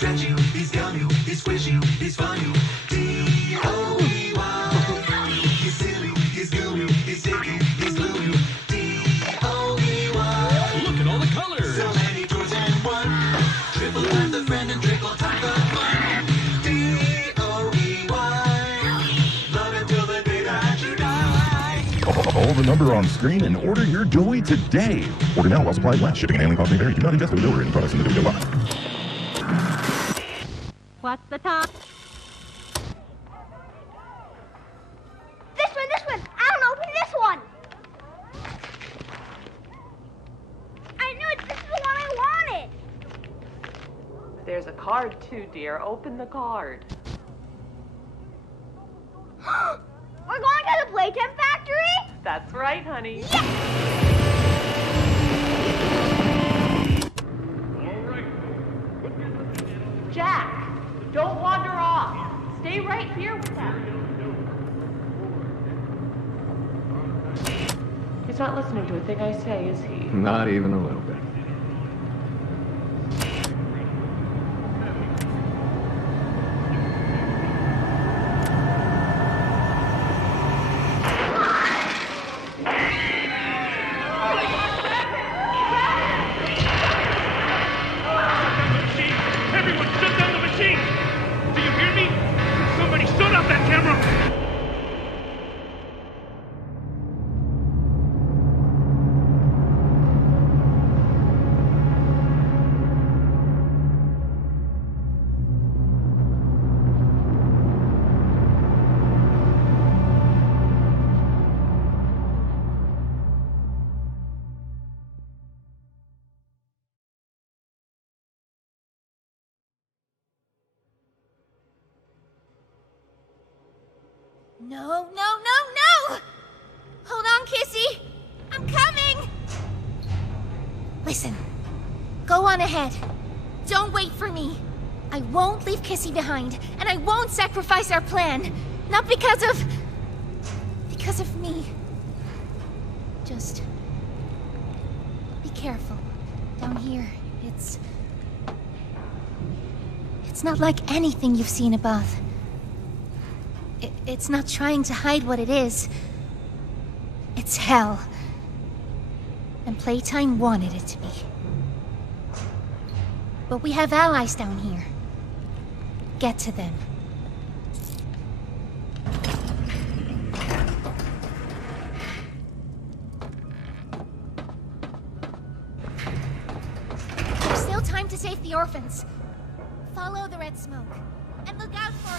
stretch you, he's gum you, he's squish you, he's fun you. D-O-E-Y. He's silly, he's goo you, he's sticky, he's glue you. D-O-E-Y. Look at all the colors. So many toys and one. Triple time the friend and triple time the fun. D-O-E-Y. Love it till the day that you die. Call the number on screen and order your toy today. Order now while supplies last. Shipping and handling costs may vary. Do not ingest or deliver any products in the video box. What's the time? This one! I don't open this one! I knew it! This is the one I wanted! There's a card too, dear. Open the card. We're going to the Playtime Factory? That's right, honey. Yes! Jack, don't wander off. Stay right here with them. He's not listening to a thing I say, is he? Not even a little bit. Everyone shut down the machine! Do you hear me? Somebody shut off that camera! No! Hold on, Kissy! I'm coming! Listen, go on ahead. Don't wait for me. I won't leave Kissy behind, and I won't sacrifice our plan. Not because of me. Just be careful. Down here, it's not like anything you've seen above. It's not trying to hide what it is. It's hell. And Playtime wanted it to be. But we have allies down here. Get to them. There's still time to save the orphans. Follow the red smoke. And look out for...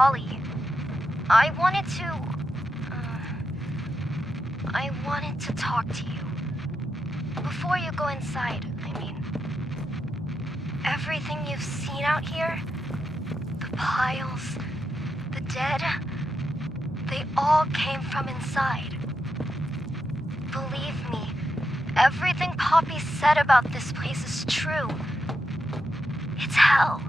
Ollie. I wanted to talk to you. Before you go inside, I mean. Everything you've seen out here, the piles, the dead, they all came from inside. Believe me, everything Poppy said about this place is true. It's hell.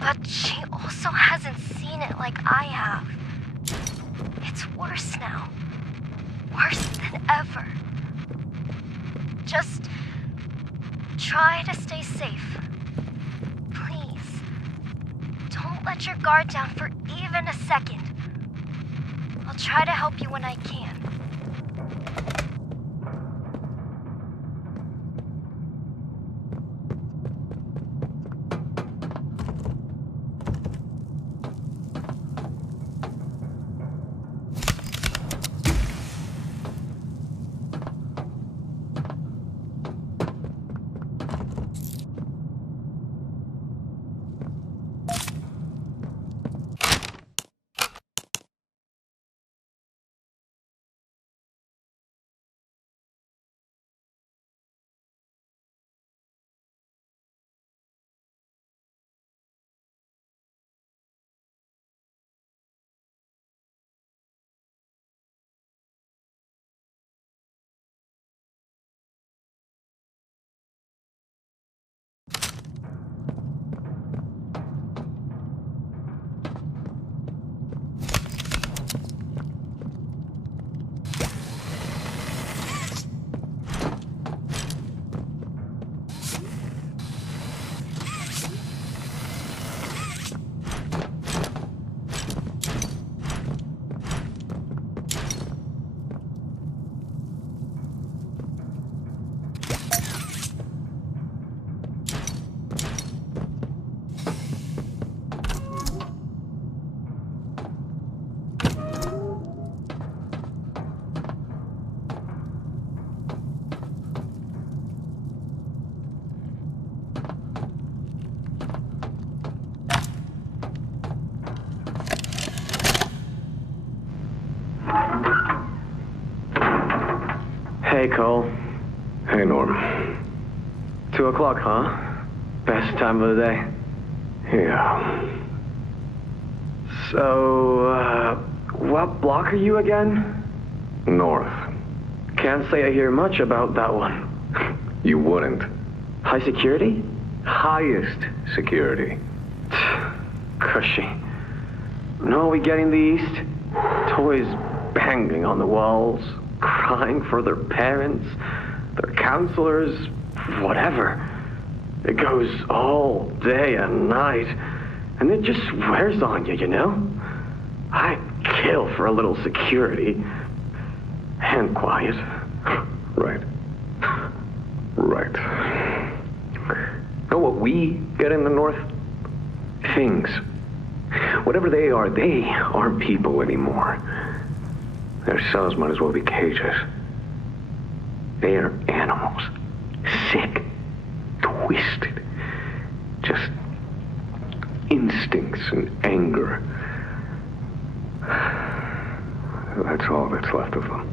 But she also hasn't seen it like I have. It's worse now. Worse than ever. Just try to stay safe. Please. Don't let your guard down for even a second. I'll try to help you when I can. Hey, Cole. Hey, Norm. 2 o'clock, huh? Best time of the day. Yeah. So, what block are you again? North. Can't say I hear much about that one. You wouldn't. High security? Highest security. Cushy. No, we get in the east. Toys banging on the walls, crying for their parents, their counselors, whatever. It goes all day and night, and it just wears on you, you know? I'd kill for a little security. And quiet. Right. Right. Know what we get in the North? Things. Whatever they aren't people anymore. Their cells might as well be cages. They are animals. Sick. Twisted. Just instincts and anger. That's all that's left of them.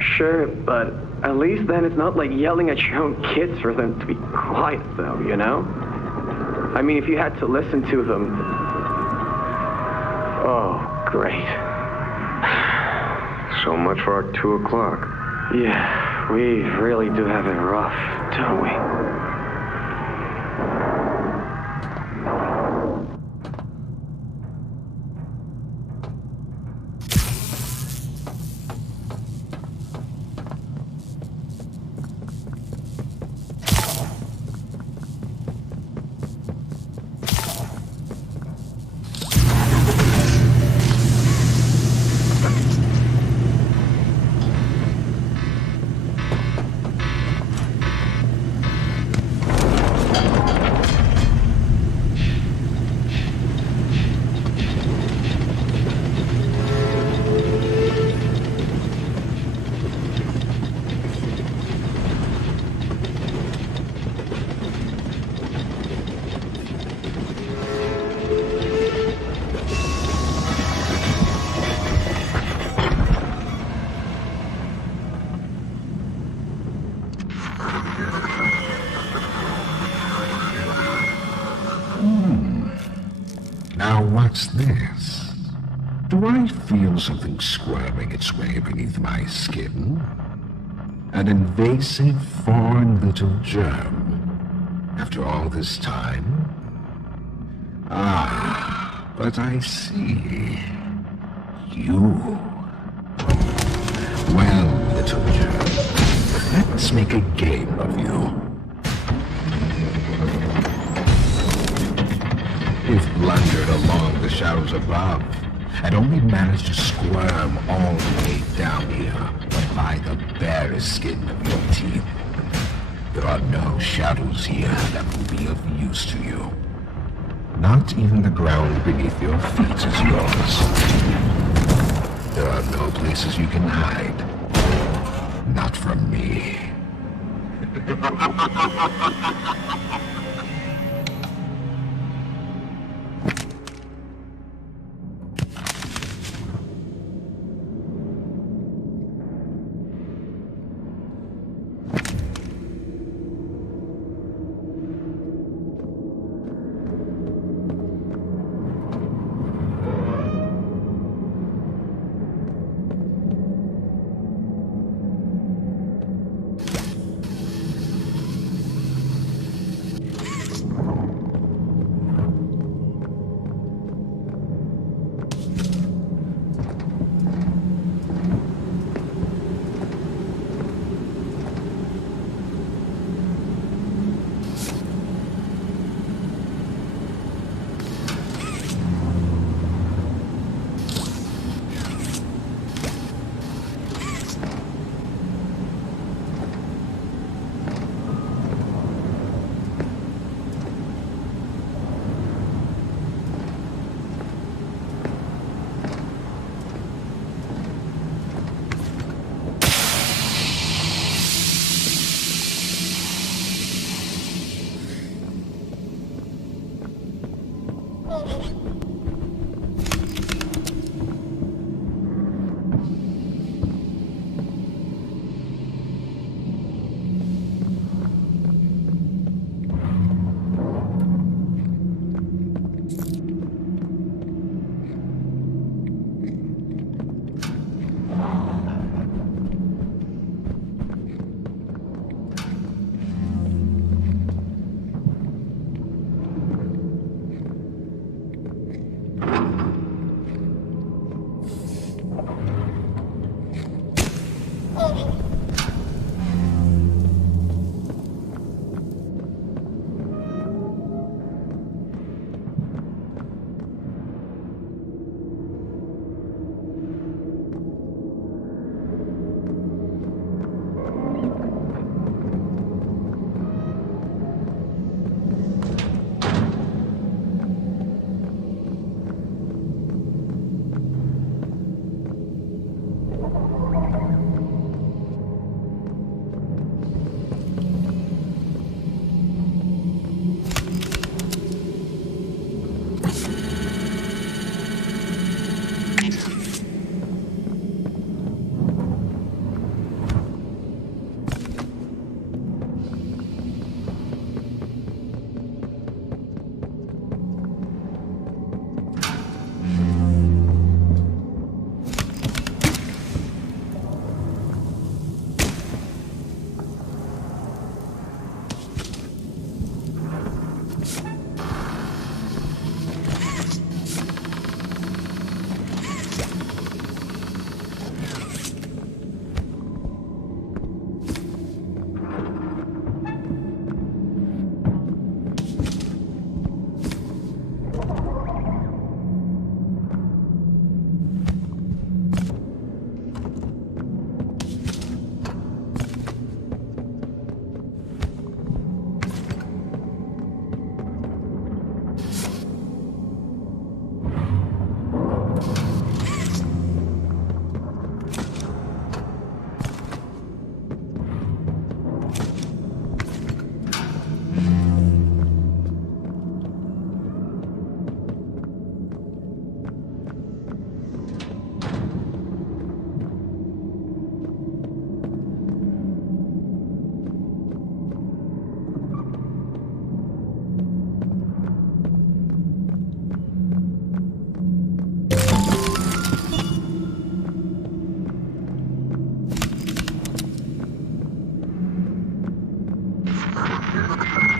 Sure, but at least then it's not like yelling at your own kids for them to be quiet, though, you know? I mean, if you had to listen to them... Oh, great. So much for our 2 o'clock. Yeah, we really do have it rough, don't we? What's this? Do I feel something squirming its way beneath my skin? An invasive, foreign little germ. After all this time? Ah, but I see. You. Well, little germ, let's make a game of you. You've blundered along the shadows above, and only managed to squirm all the way down here by the barest skin of your teeth. There are no shadows here that will be of use to you. Not even the ground beneath your feet is yours. There are no places you can hide. Not from me.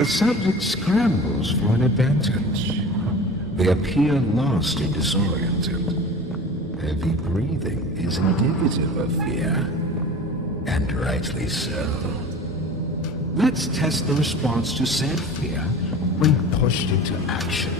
The subject scrambles for an advantage. They appear lost and disoriented. Heavy breathing is indicative of fear, and rightly so. Let's test the response to said fear when pushed into action.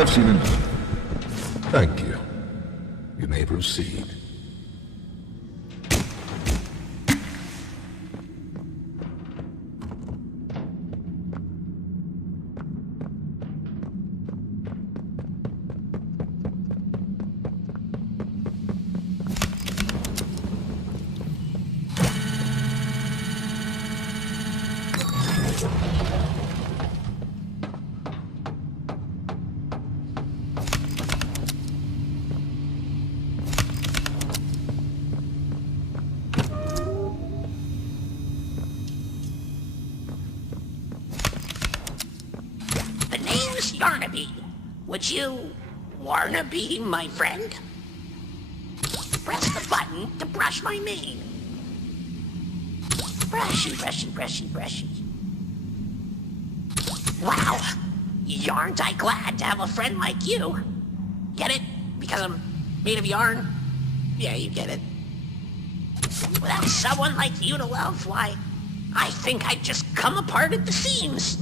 I've seen enough. Thank you. You may proceed. Would you wanna be my friend? Press the button to brush my mane. Brushy, brushy, brushy, brushy. Wow, aren't I glad to have a friend like you? Get it? Because I'm made of yarn? Yeah, you get it. Without someone like you to love, why, I think I'd just come apart at the seams.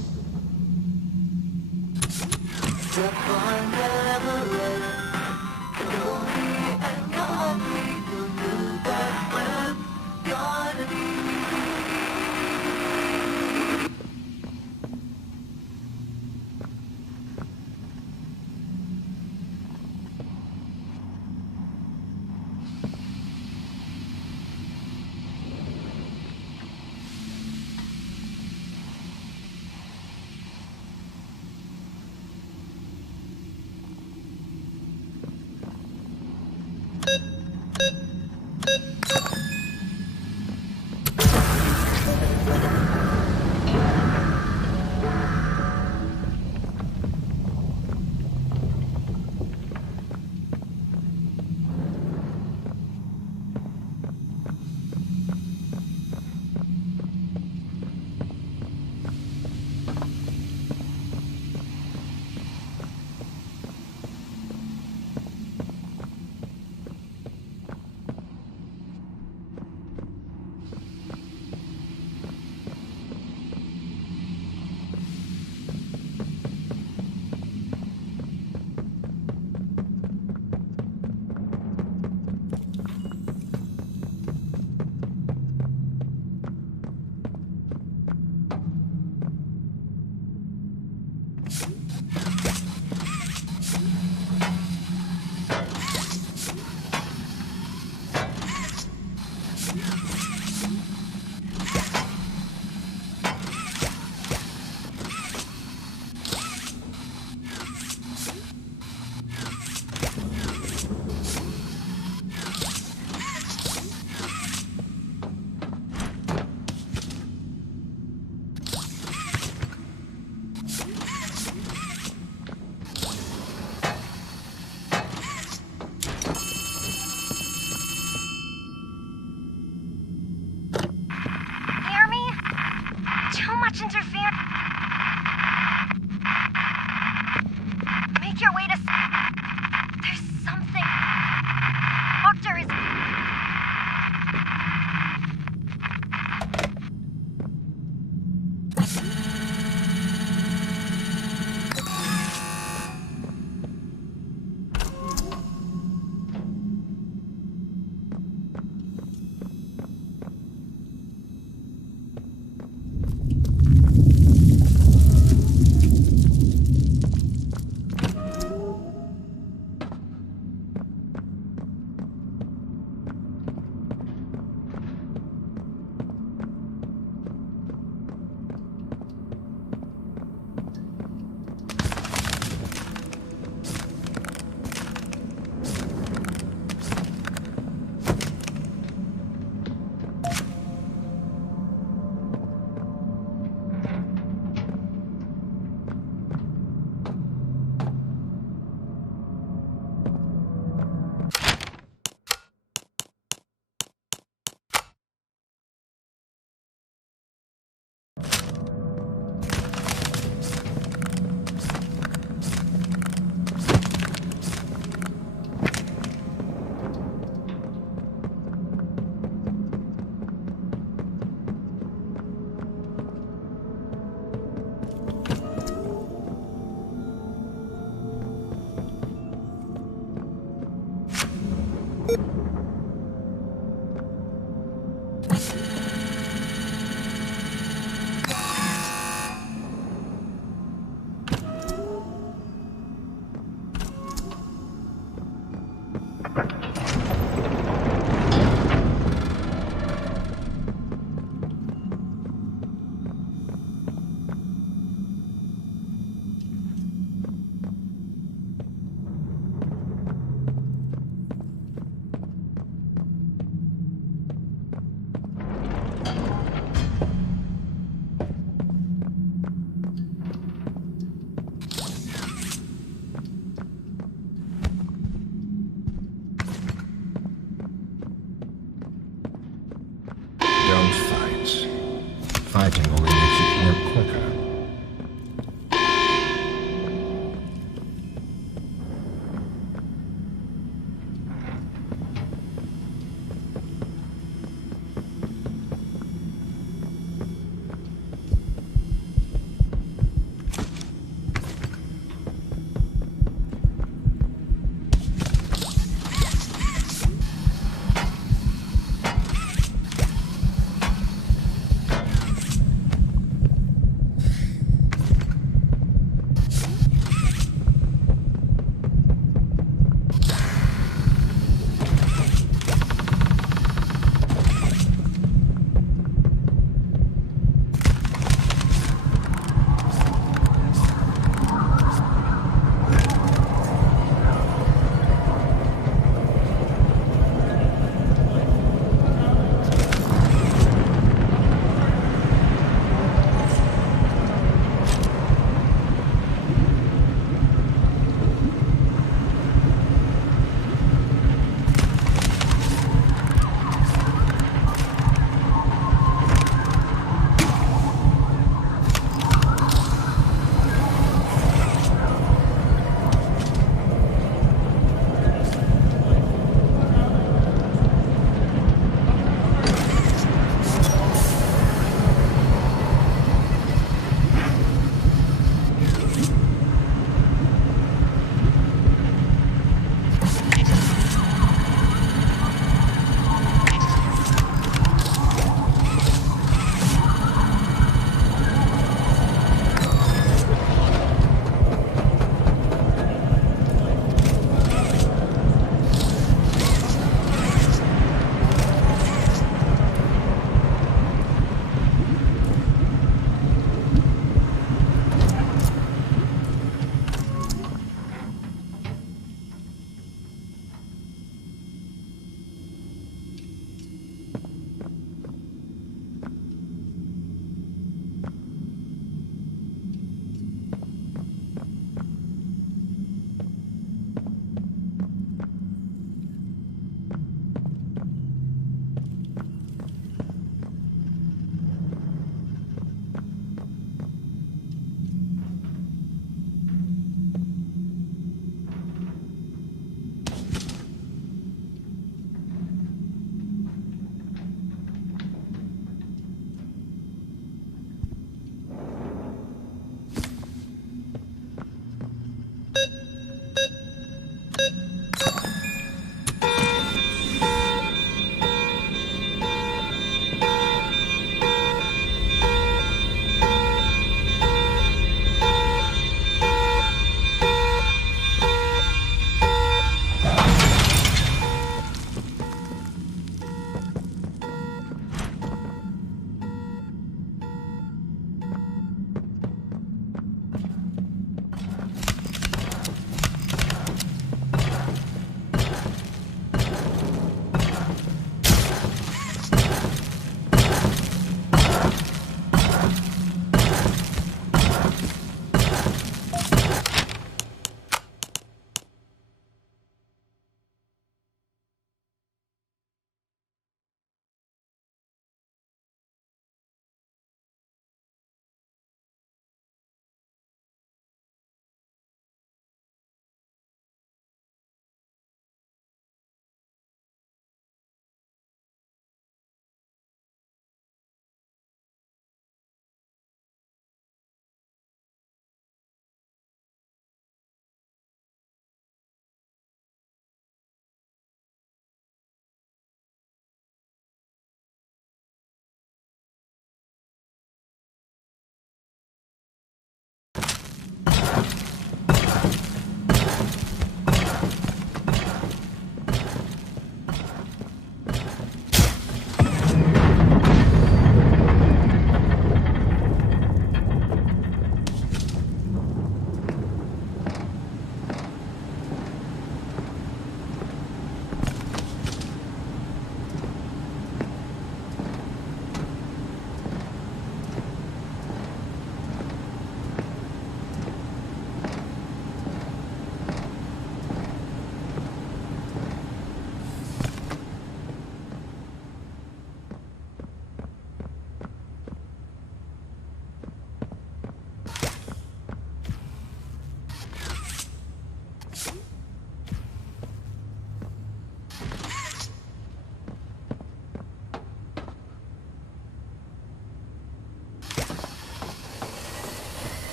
fighting only makes it work quicker.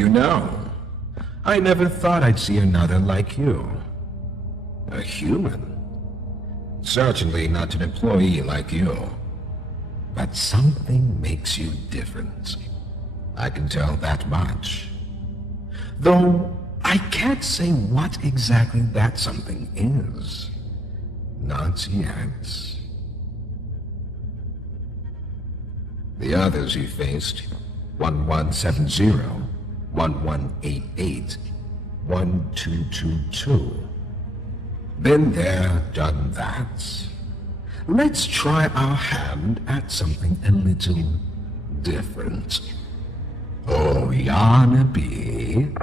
You know, I never thought I'd see another like you. A human. Certainly not an employee like you. But something makes you different. I can tell that much. Though I can't say what exactly that something is. Not yet. The others you faced, 1170, 1188, 1222. Been there, done that. Let's try our hand at something a little different. Oh, Yarnaby.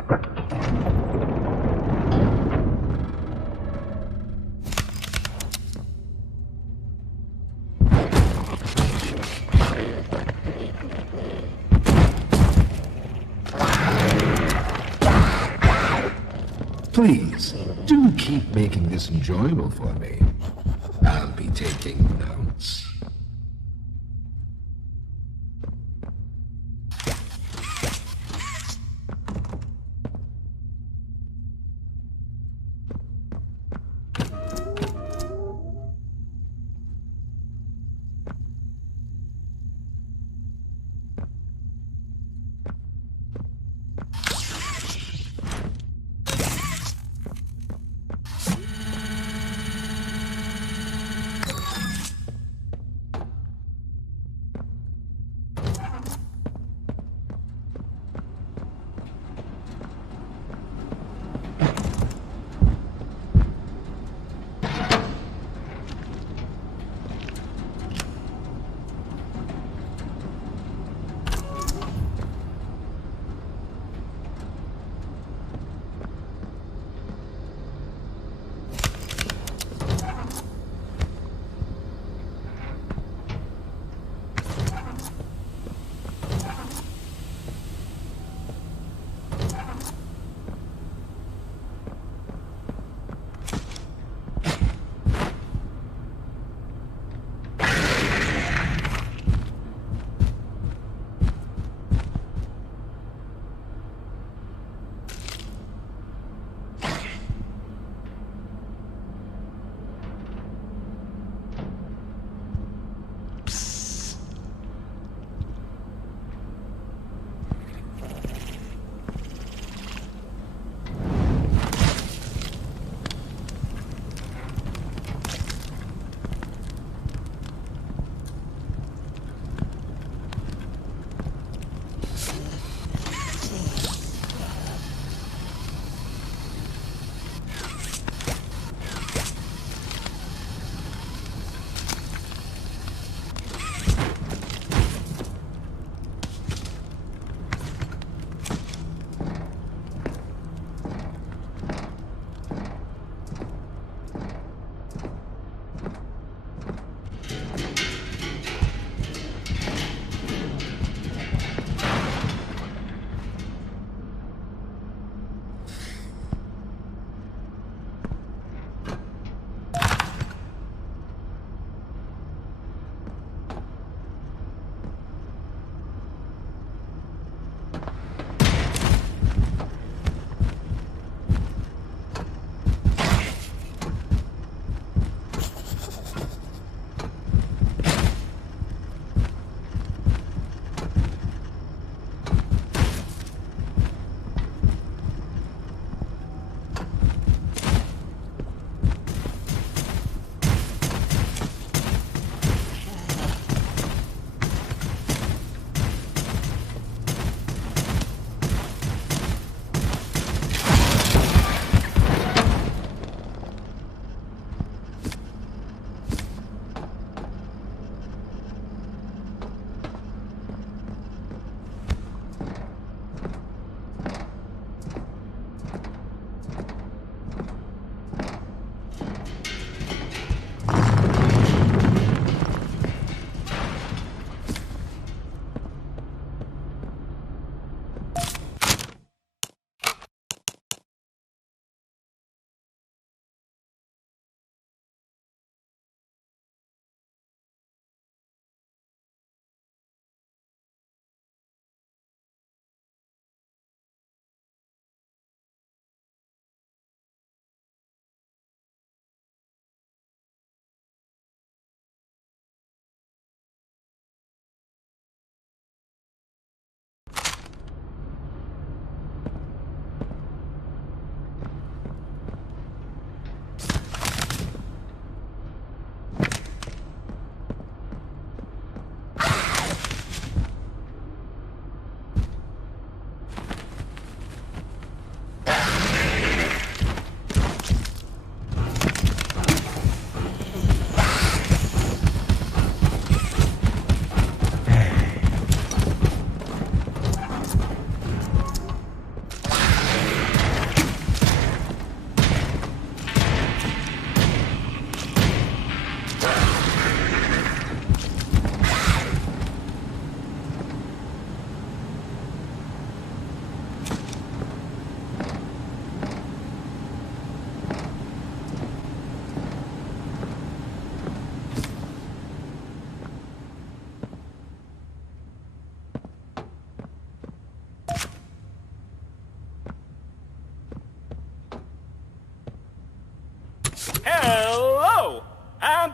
Please, do keep making this enjoyable for me. I'll be taking notes.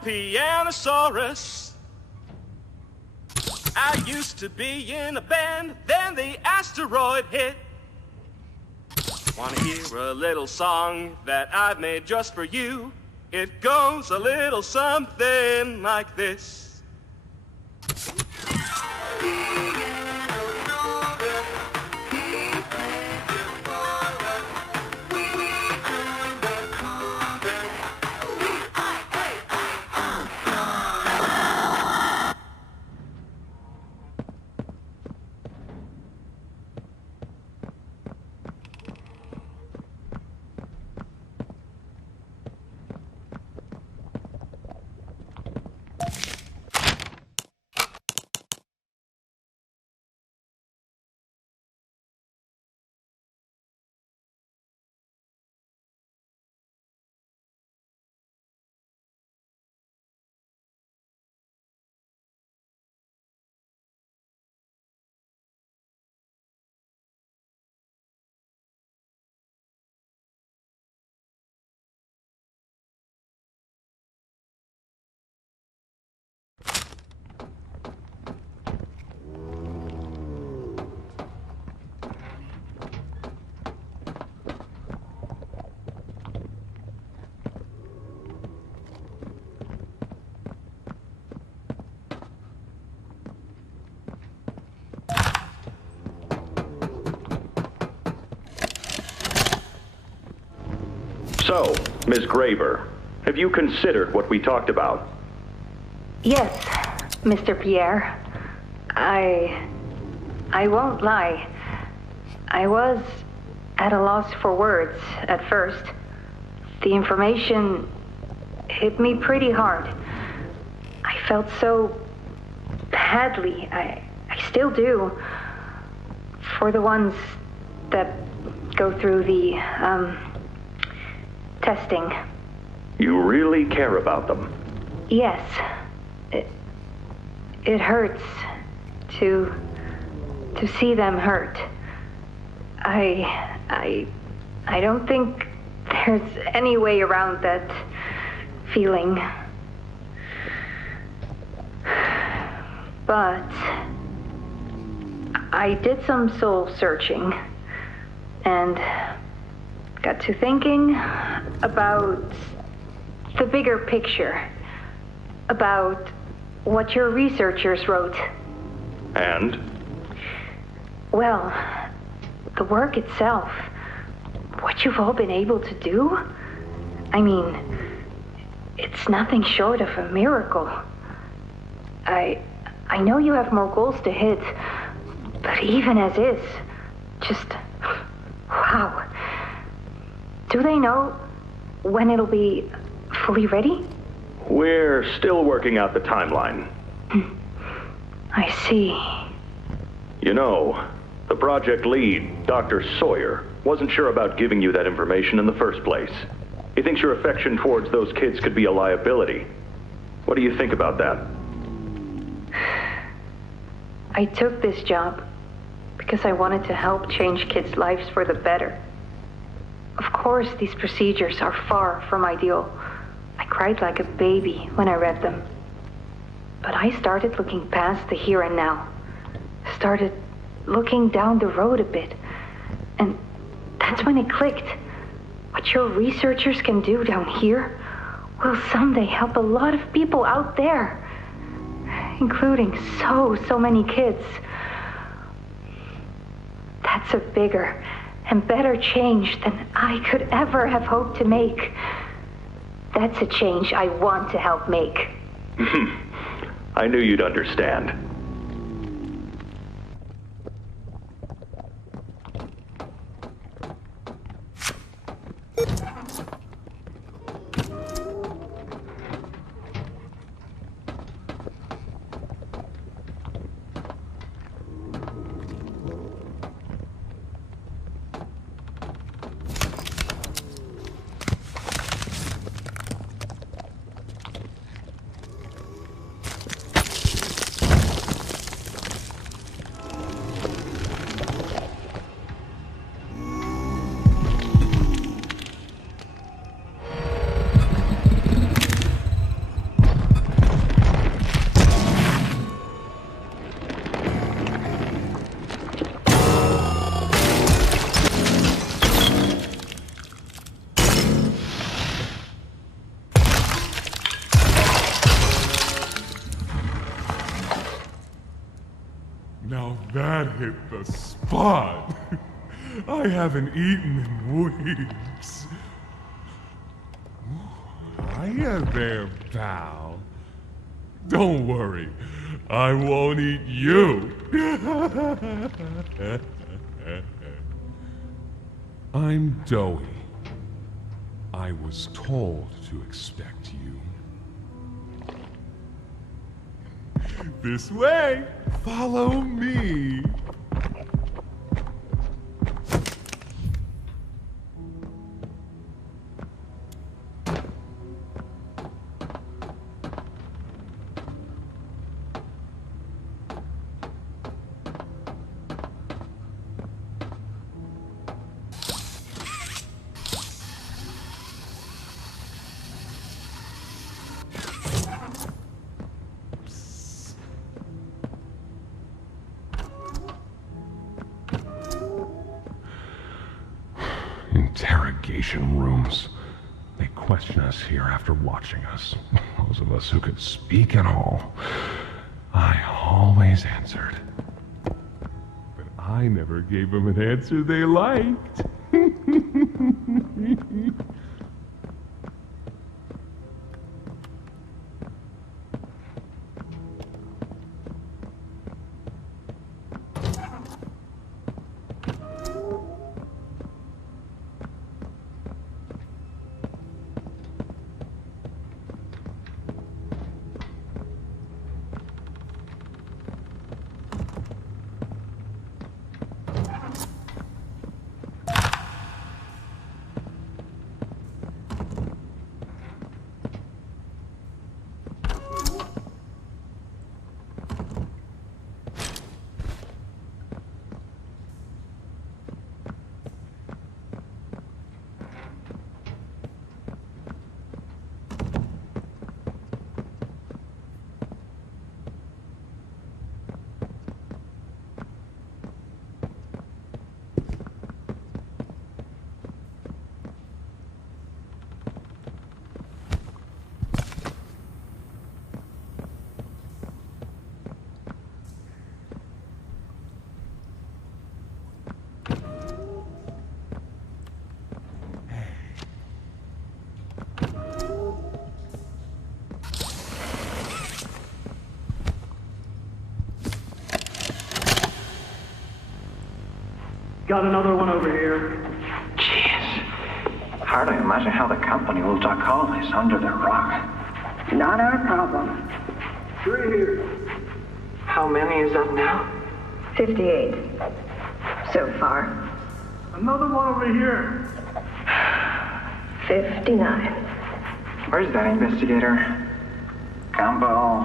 Pianosaurus. I used to be in a band, then the asteroid hit. Wanna hear a little song that I've made just for you? It goes a little something like this. So, Ms. Graver, have you considered what we talked about? Yes, Mr. Pierre. I won't lie. I was at a loss for words at first. The information hit me pretty hard. I felt so badly. I still do. For the ones that go through the, testing. You really care about them? Yes. It hurts to see them hurt. I don't think there's any way around that feeling. But I did some soul searching and got to thinking about the bigger picture, about what your researchers wrote. And? Well, the work itself, what you've all been able to do, I mean, it's nothing short of a miracle. I know you have more goals to hit, but even as is, just, wow. Do they know when it'll be fully ready? We're still working out the timeline. I see. You know, the project lead, Dr. Sawyer, wasn't sure about giving you that information in the first place. He thinks your affection towards those kids could be a liability. What do you think about that? I took this job because I wanted to help change kids' lives for the better. Of course, these procedures are far from ideal. I cried like a baby when I read them. But I started looking past the here and now. Started looking down the road a bit. And that's when it clicked. What your researchers can do down here will someday help a lot of people out there. Including so many kids. That's a bigger and better change than I could ever have hoped to make. That's a change I want to help make. I knew you'd understand. hit the spot. I haven't eaten in weeks. Hiya there, pal. Don't worry, I won't eat you. I'm Doughy. I was told to expect you. This way! Follow me! Interrogation rooms. They question us here after watching us. Those of us who could speak at all. I always answered. But I never gave them an answer they liked. Got another one over here. Jeez. Hard to imagine how the company will duck all this under the rock. Not our problem. 3 here. How many is that now? 58. So far. Another one over here. 59. Where's that investigator? Campbell...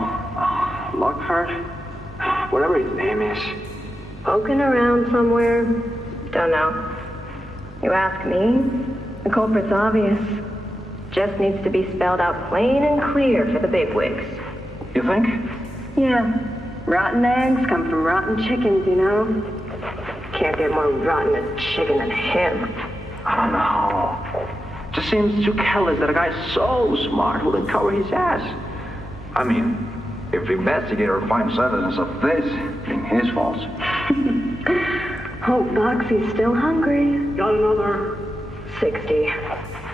Lockhart? Whatever his name is. Poking around somewhere. Don't know. You ask me, the culprit's obvious. Just needs to be spelled out plain and clear for the bigwigs. You think? Yeah. Rotten eggs come from rotten chickens, you know? Can't get more rotten a chicken than him. I don't know. Just seems too careless that a guy so smart wouldn't cover his ass. I mean, if the investigator finds evidence of this, it's his fault. Hope Boxy's still hungry. Got another. 60.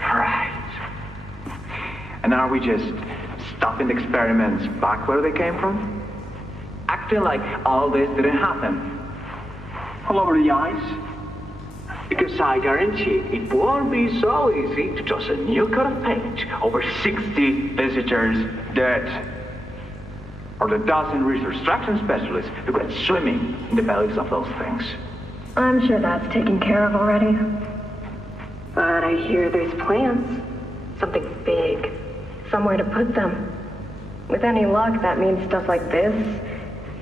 Right. And are we just stopping the experiments back where they came from? Acting like all this didn't happen. All over the ice. Because I guarantee it won't be so easy to toss a new coat of paint over 60 visitors dead. Or the dozen research extraction specialists who went swimming in the bellies of those things. I'm sure that's taken care of already. But I hear there's plans. Something big. Somewhere to put them. With any luck, that means stuff like this,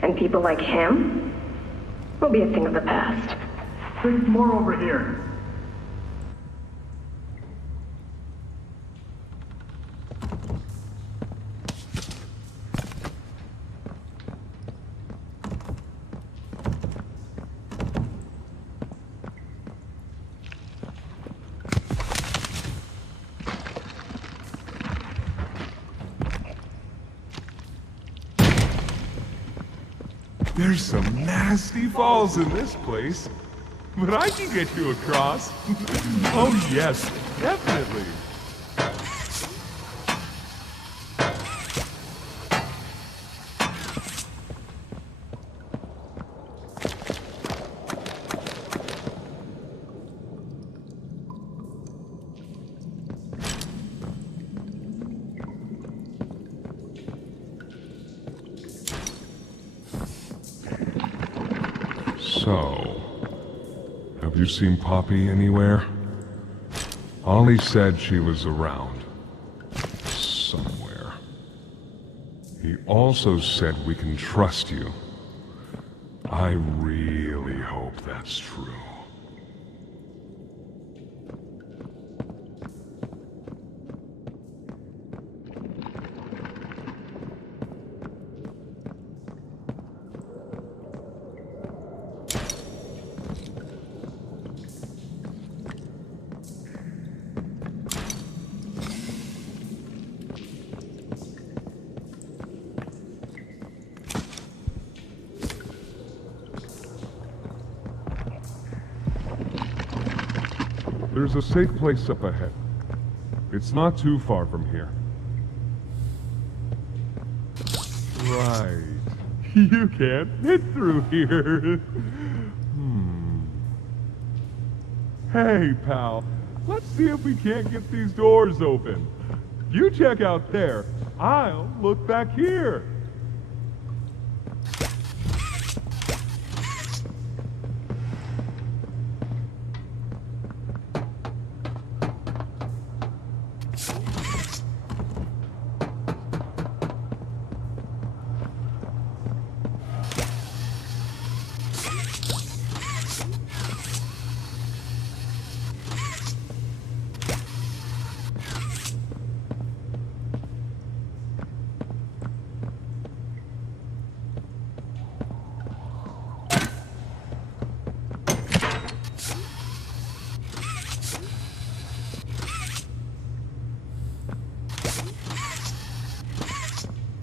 and people like him, will be a thing of the past. Think more over here. There's some nasty falls in this place. But I can get you across. Oh yes, definitely. So, have you seen Poppy anywhere? Ollie said she was around. Somewhere. He also said we can trust you. I really hope that's true. There's a safe place up ahead. It's not too far from here. Right. You can't fit through here. Hey, pal. Let's see if we can't get these doors open. You check out there. I'll look back here.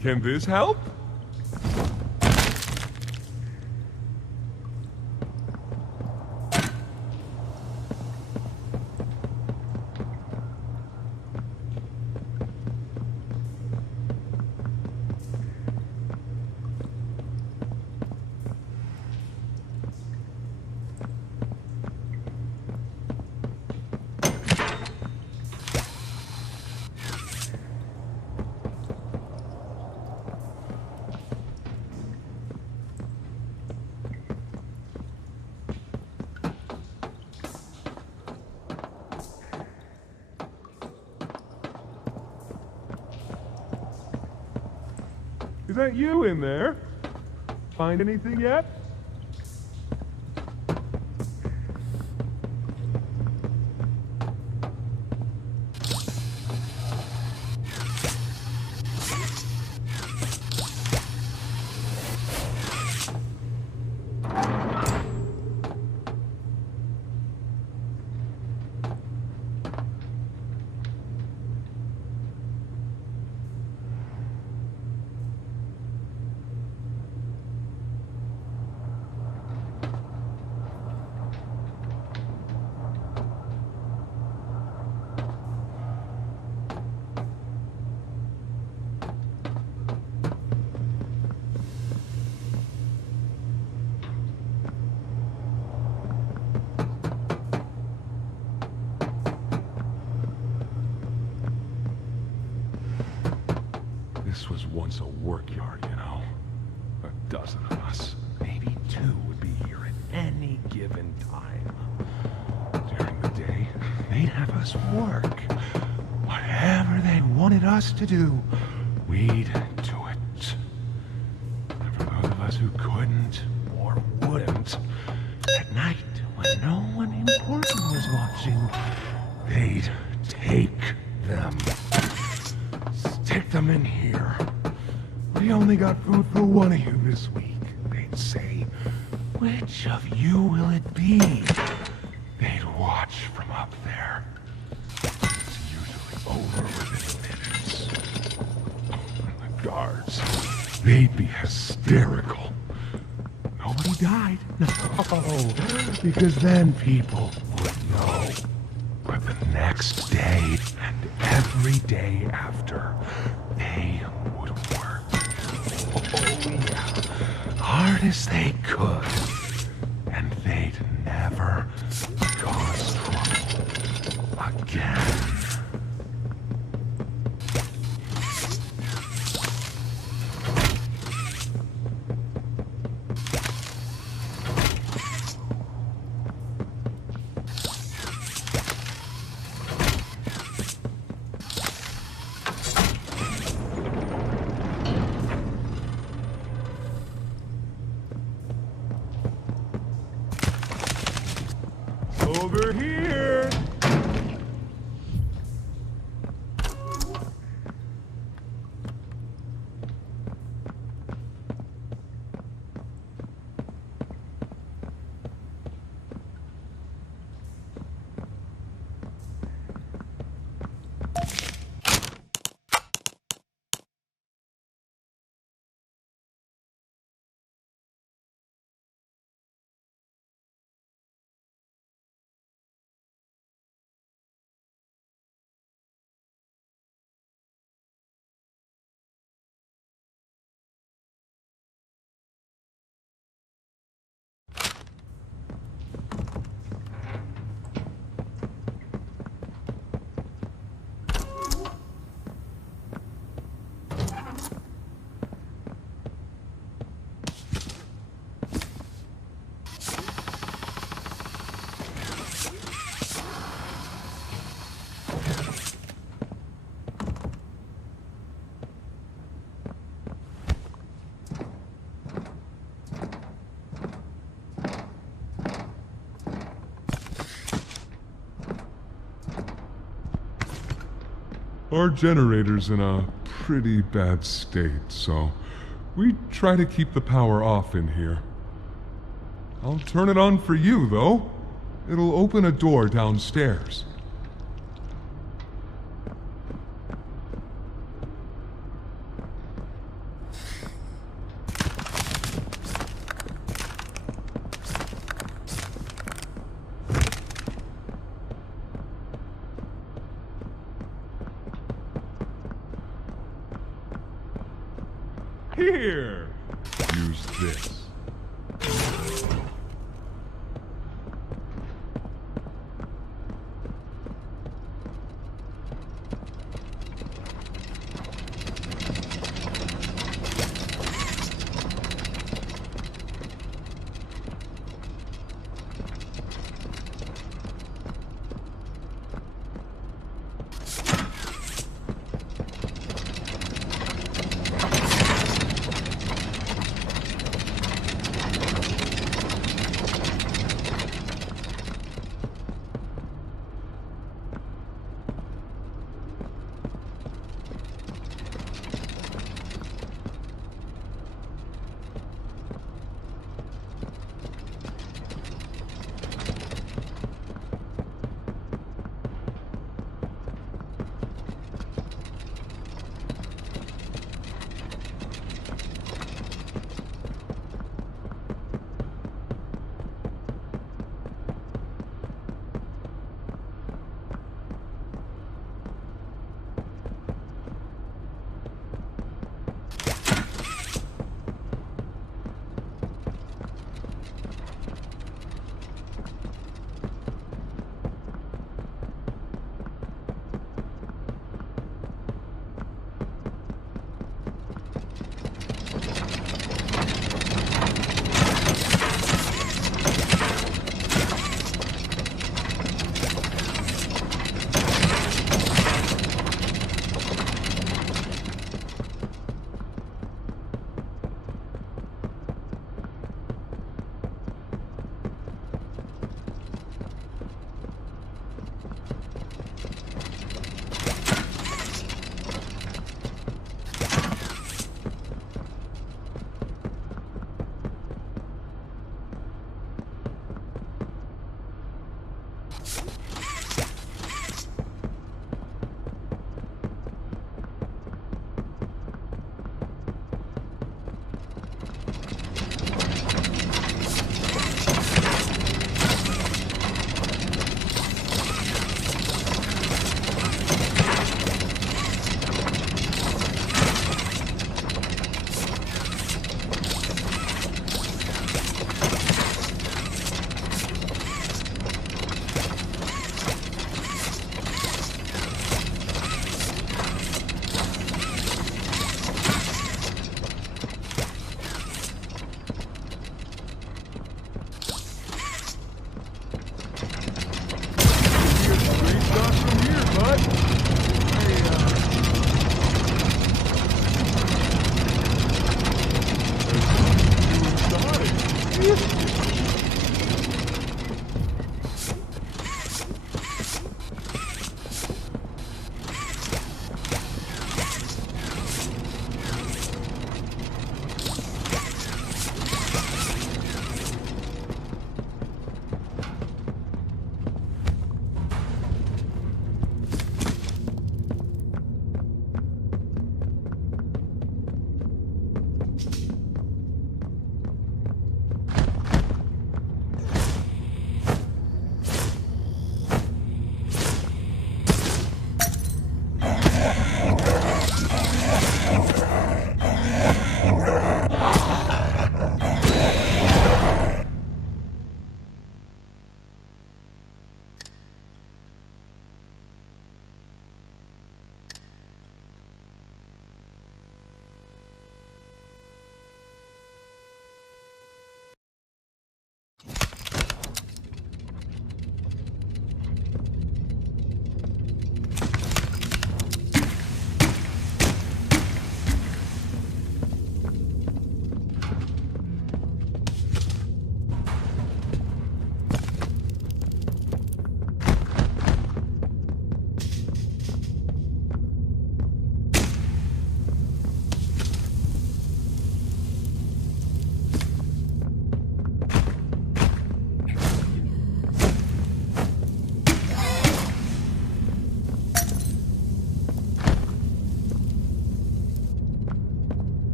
Can this help? Is that you in there? Find anything yet? This was once a work yard, you know. A dozen of us, maybe two, would be here at any given time. During the day, they'd have us work. Whatever they wanted us to do, we'd do it. And for those of us who couldn't or wouldn't, at night, when no one important was watching, they'd take them. Stick them in here. We only got food for one of you this week. They'd say, which of you will it be? They'd watch from up there. It's usually over within minutes. The guards, they'd be hysterical. nobody died. No, because then people would know. But the next day and every day after, they would work. Oh yeah, hard as they could. And they'd never cause trouble again. Over here! Our generator's in a pretty bad state, so we try to keep the power off in here. I'll turn it on for you, though. It'll open a door downstairs. Here! Use this.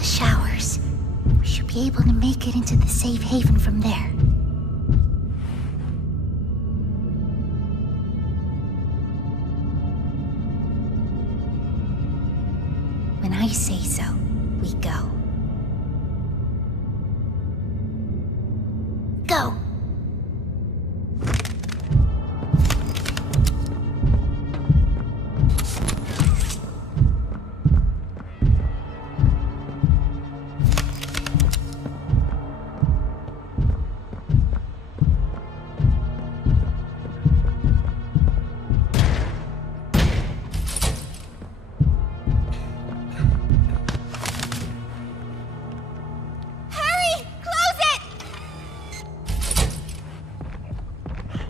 the showers. We should be able to make it into the safe haven from there. When I say so, we go. Go!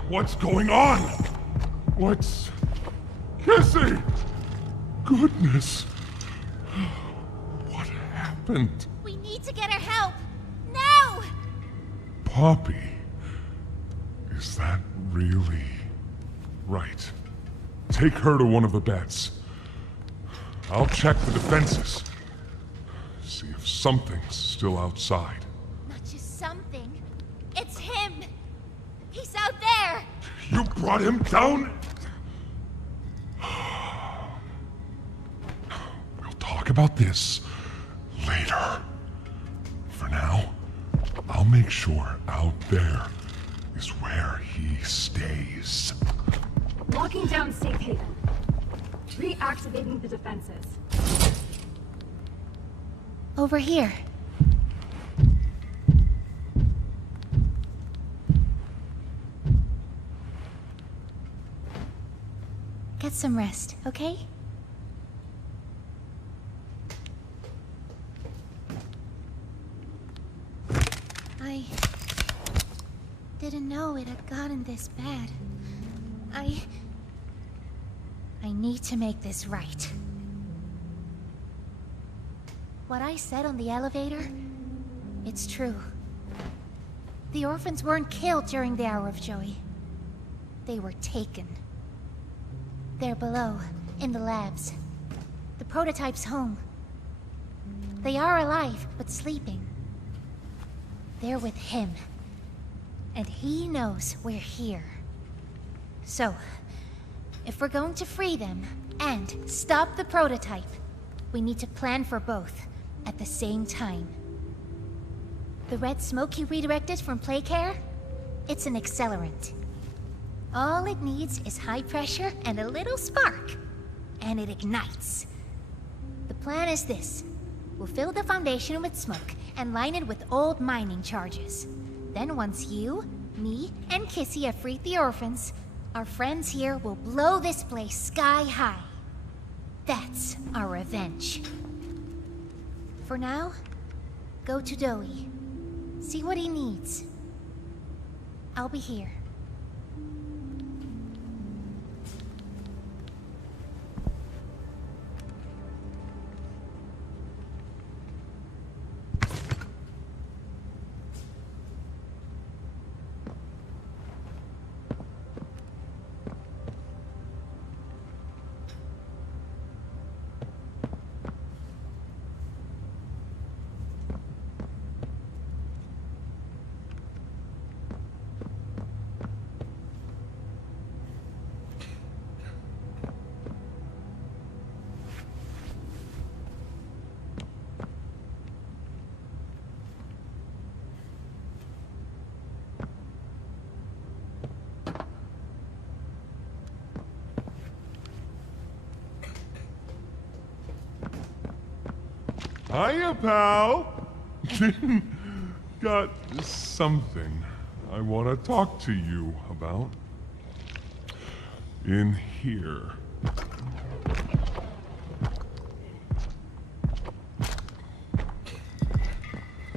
What's going on? What's... Kissy! Goodness. What happened? We need to get her help. Now! Poppy. Is that really... Right. Take her to one of the beds. I'll check the defenses. See if something's still outside. Not just something. It's him! He's out there! You brought him down? We'll talk about this later. For now, I'll make sure out there is where he stays. Locking down safe haven. Reactivating the defenses. Over here. Get some rest, okay? I didn't know it had gotten this bad. I need to make this right. What I said on the elevator, it's true. The orphans weren't killed during the Hour of Joy. They were taken. They're below, in the labs. The prototype's home. They are alive, but sleeping. They're with him. And he knows we're here. So, if we're going to free them, and stop the prototype, we need to plan for both, at the same time. The red smoke you redirected from Playcare? It's an accelerant. All it needs is high pressure and a little spark, and it ignites. The plan is this. We'll fill the foundation with smoke and line it with old mining charges. Then once you, me, and Kissy have freed the orphans, our friends here will blow this place sky high. That's our revenge. For now, go to Doey. See what he needs. I'll be here. Hiya, pal! Got something I want to talk to you about. In here.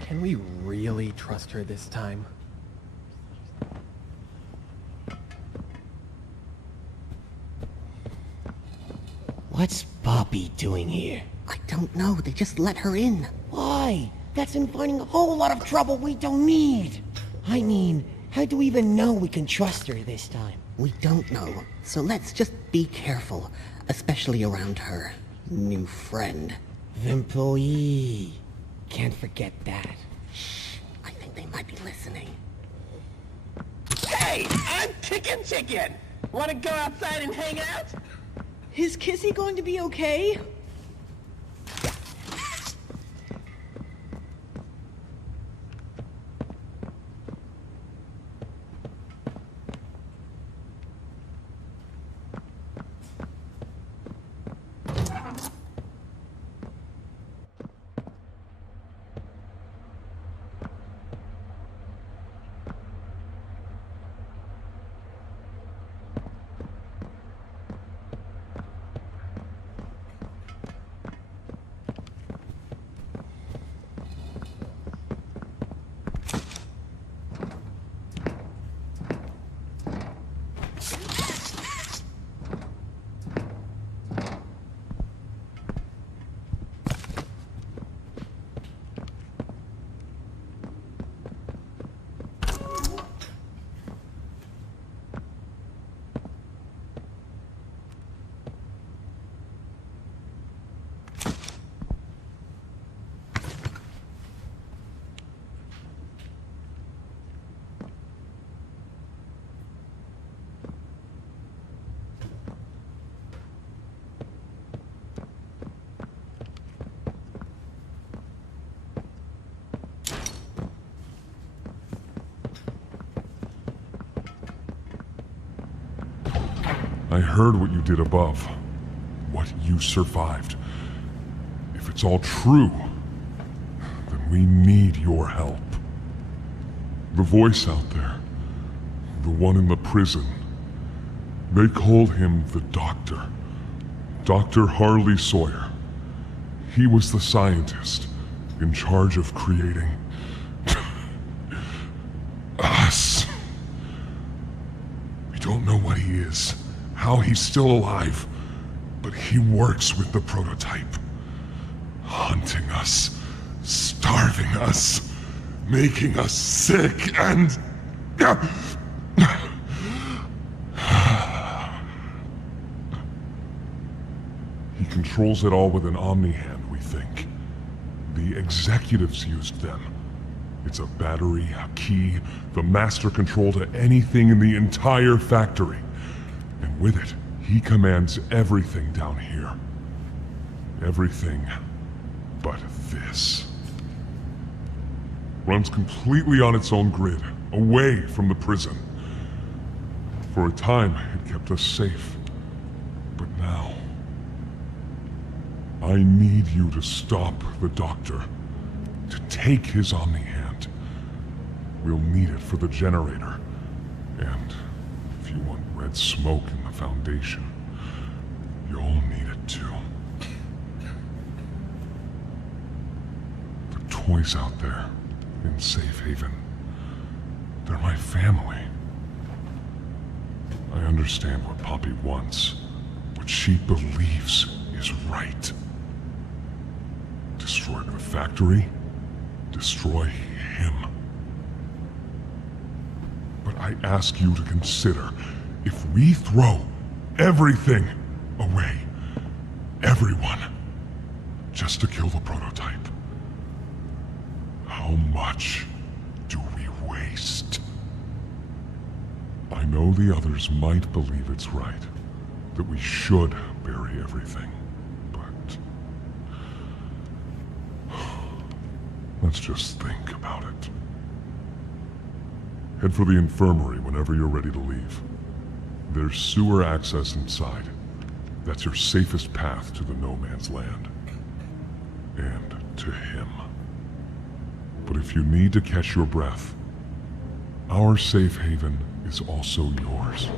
Can we really trust her this time? What's Poppy doing here? I don't know, they just let her in. Why? That's inviting a whole lot of trouble we don't need. I mean, how do we even know we can trust her this time? We don't know, so let's just be careful, especially around her new friend. The employee. can't forget that. I think they might be listening. Hey, I'm Chicken. Wanna go outside and hang out? Is Kissy going to be okay? I heard what you did above. What you survived. If it's all true, then we need your help. The voice out there, the one in the prison, they called him the Doctor. Dr. Harley Sawyer. He was the scientist in charge of creating us. We don't know what he is, how he's still alive, but he works with the prototype. Hunting us, starving us, making us sick, and... He controls it all with an Omni-Hand, we think. The executives used them. It's a battery, a key, the master control to anything in the entire factory. And with it, he commands everything down here. Everything but this. Runs completely on its own grid, away from the prison. For a time, it kept us safe. But now... I need you to stop the Doctor. To take his Omni-Hand. We'll need it for the generator. And if you want red smoke in the Foundation, you'll need it too. The toys out there, in Safe Haven, they're my family. I understand what Poppy wants, what she believes is right. Destroy the factory, destroy him. But I ask you to consider, if we throw everything away, everyone, just to kill the prototype, how much do we waste? I know the others might believe it's right, that we should bury everything, but... let's just think about it. Head for the infirmary whenever you're ready to leave. There's sewer access inside. That's your safest path to the No Man's Land. And to him. But if you need to catch your breath, our safe haven is also yours.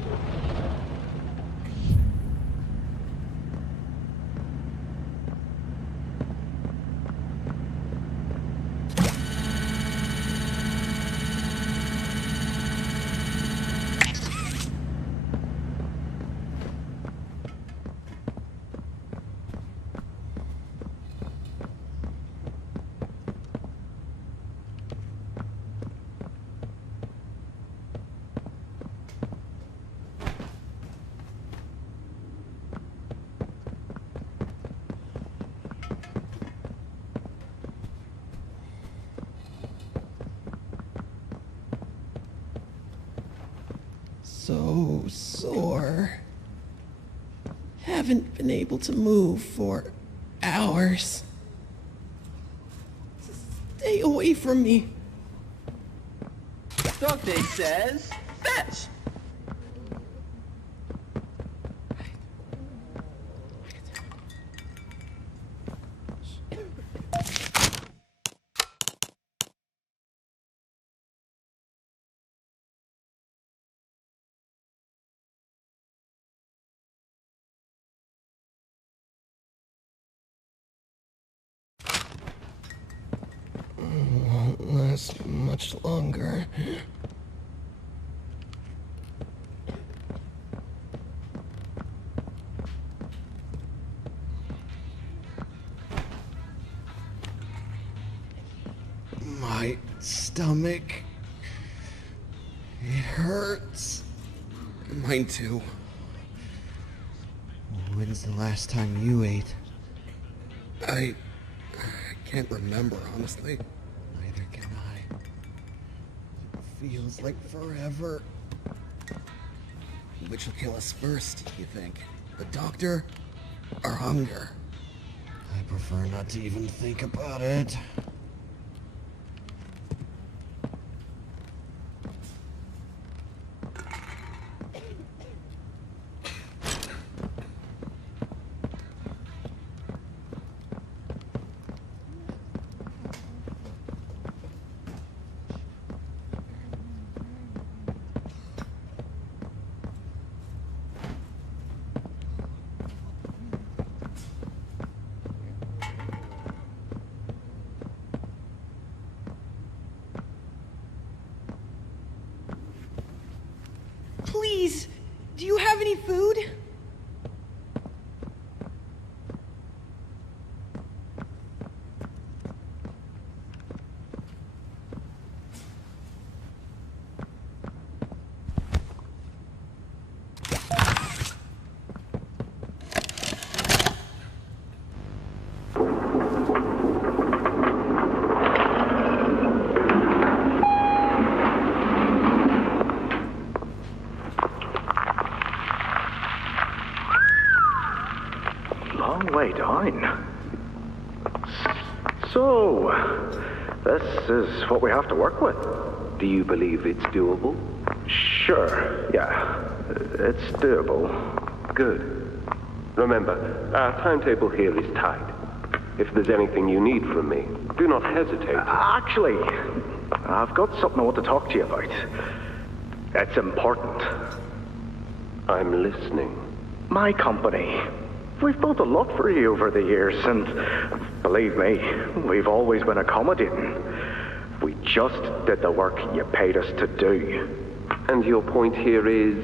so sore. Haven't been able to move for hours. Stay away from me. Doctor says, fetch! Won't last much longer. My stomach. It hurts. Mine too. When's the last time you ate? I can't remember, honestly. Neither can I. It feels like forever. Which will kill us first, you think? The doctor or hunger? I prefer not to even think about it. Please, do you have any food? Way down. So, this is what we have to work with. Do you believe it's doable? Sure, yeah. It's doable. Good. Remember, our timetable here is tight. If there's anything you need from me, do not hesitate. Actually, I've got something I want to talk to you about. It's important. I'm listening. My company. We've built a lot for you over the years, and believe me, we've always been accommodating. We just did the work you paid us to do. And your point here is?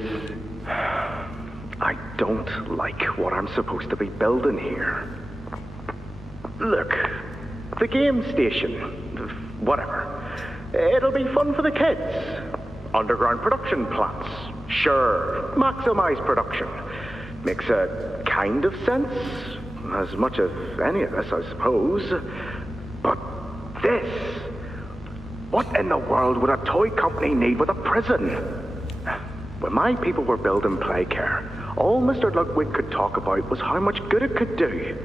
I don't like what I'm supposed to be building here. Look, the game station, whatever, it'll be fun for the kids. Underground production plants, sure, maximize production. Makes a kind of sense, as much of any of this, I suppose. But this, what in the world would a toy company need with a prison? When my people were building Playcare, all Mr. Ludwig could talk about was how much good it could do.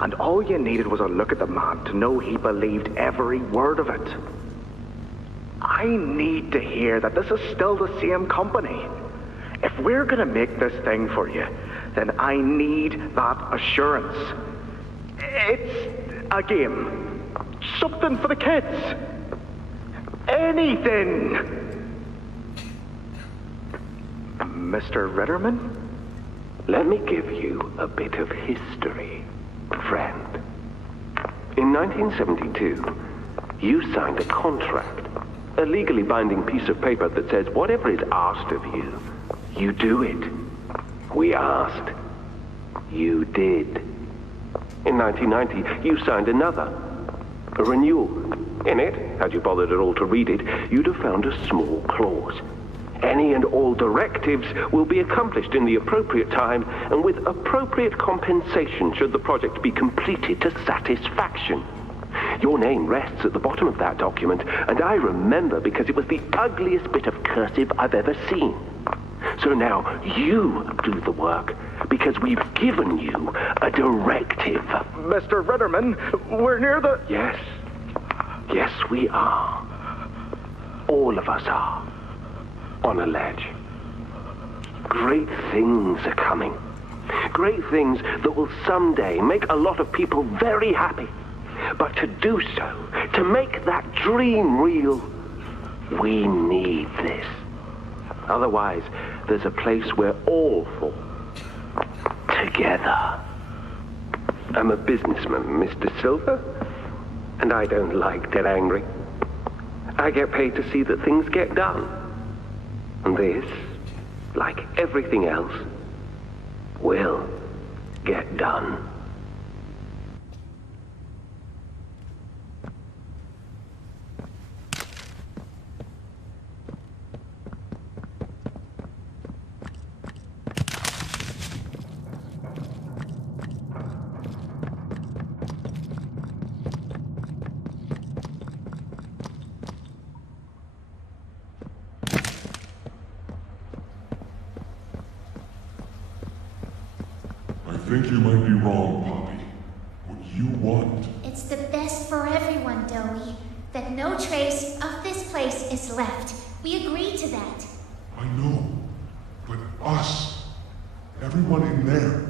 And all you needed was a look at the man to know he believed every word of it. I need to hear that this is still the same company. If we're gonna make this thing for you, then I need that assurance. It's a game. Something for the kids. Anything. Mr. Ritterman? Let me give you a bit of history, friend. In 1972, you signed a contract, a legally binding piece of paper that says whatever is asked of you, you do it. We asked. You did. In 1990, you signed another, a renewal. In it, had you bothered at all to read it, you'd have found a small clause. Any and all directives will be accomplished in the appropriate time and with appropriate compensation should the project be completed to satisfaction. Your name rests at the bottom of that document, and I remember because it was the ugliest bit of cursive I've ever seen. So now you do the work, because we've given you a directive. Mr. Ritterman, we're near the... Yes. Yes, we are. All of us are. On a ledge. Great things are coming. Great things that will someday make a lot of people very happy. But to do so, to make that dream real, we need this. Otherwise, there's a place we're all for. Together. I'm a businessman, Mr. Silver, and I don't like dead angry. I get paid to see that things get done. And this, like everything else, will get done. I think you might be wrong, Poppy. What you want... It's the best for everyone, Dowie. That no trace of this place is left. We agreed to that. I know. But us, everyone in there,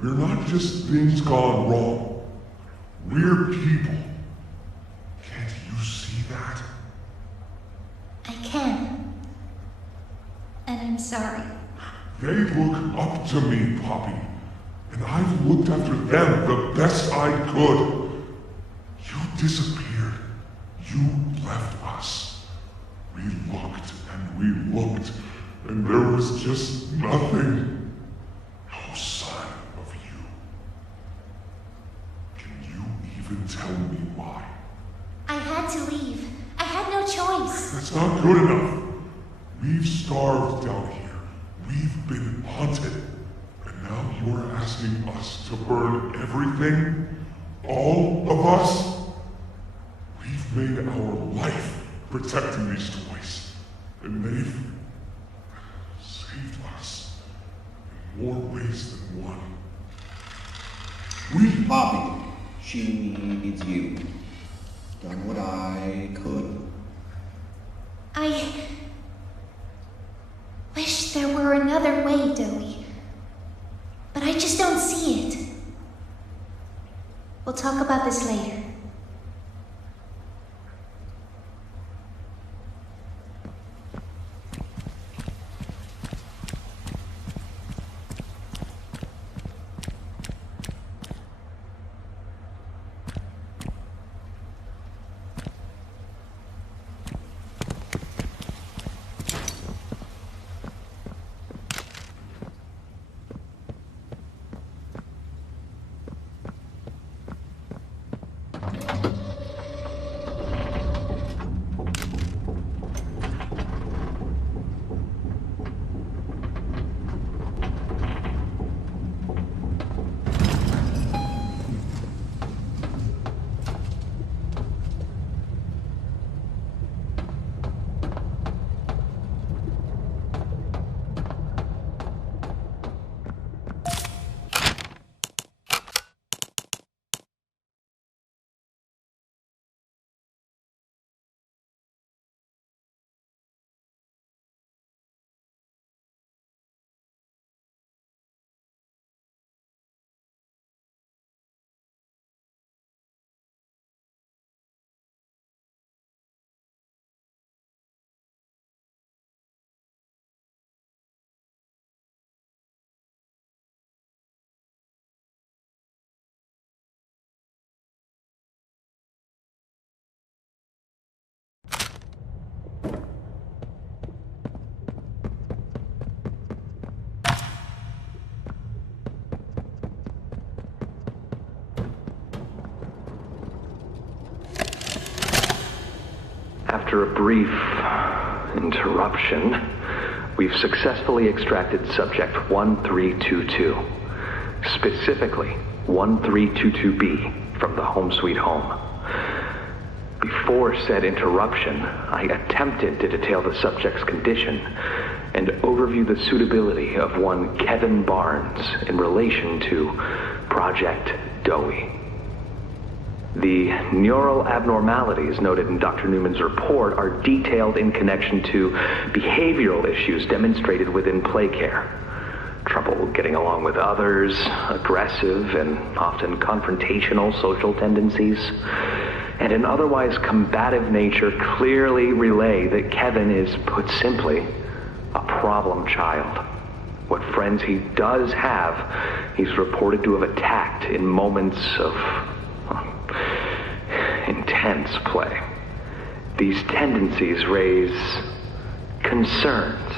we're not just things gone wrong. We're people. Can't you see that? I can. And I'm sorry. They look up to me, Poppy. And I've looked after them the best I could. You disappeared. You left us. We looked and we looked, and there was just nothing. No sign of you. Can you even tell me why? I had to leave. I had no choice. That's not good enough. We've starved down here. We've been haunted. And now you're asking us to burn everything? All of us? We've made our life protecting these toys. And they've saved us in more ways than one. We, Poppy, she needs you. Done what I could. I wish there were another way, Dowie. But I just don't see it. We'll talk about this later. After a brief interruption, we've successfully extracted subject 1322, specifically 1322B from the home sweet home. Before said interruption, I attempted to detail the subject's condition and overview the suitability of one Kevin Barnes in relation to Project Dowie. The neural abnormalities noted in Dr. Newman's report are detailed in connection to behavioral issues demonstrated within play care. Trouble getting along with others, aggressive and often confrontational social tendencies, and an otherwise combative nature clearly relay that Kevin is, put simply, a problem child. What friends he does have, he's reported to have attacked in moments of intense play. These tendencies raise concerns.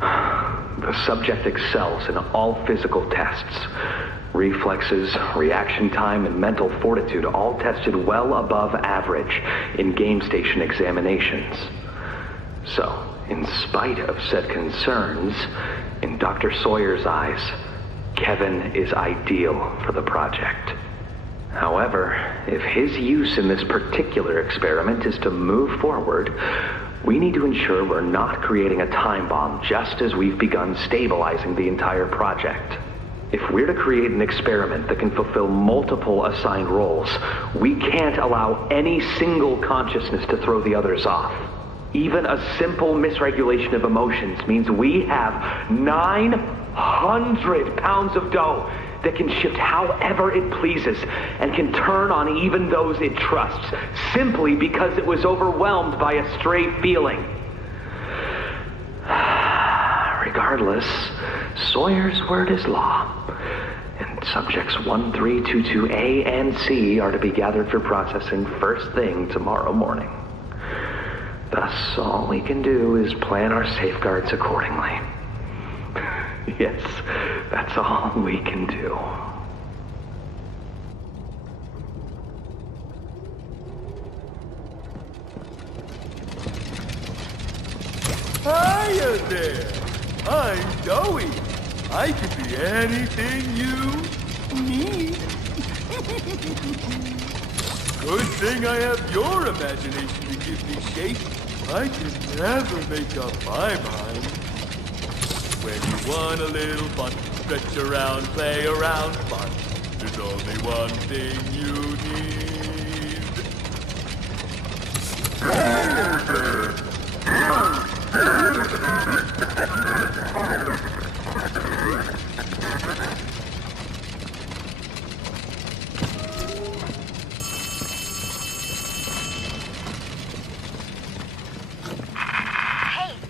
The subject excels in all physical tests. Reflexes, reaction time, and mental fortitude all tested well above average in game station examinations. So, in spite of said concerns, in Dr. Sawyer's eyes, Kevin is ideal for the project. However, if his use in this particular experiment is to move forward, we need to ensure we're not creating a time bomb just as we've begun stabilizing the entire project. If we're to create an experiment that can fulfill multiple assigned roles, we can't allow any single consciousness to throw the others off. Even a simple misregulation of emotions means we have 900 pounds of dough that can shift however it pleases and can turn on even those it trusts, simply because it was overwhelmed by a stray feeling. Regardless, Sawyer's word is law, and subjects 1322A and C are to be gathered for processing first thing tomorrow morning. Thus, all we can do is plan our safeguards accordingly. Yes, that's all we can do. Hiya there! I'm Dowie. I can be anything you need. Good thing I have your imagination to give me shape. I can never make up my mind. When you want a little fun, stretch around, play around, fun. There's only one thing you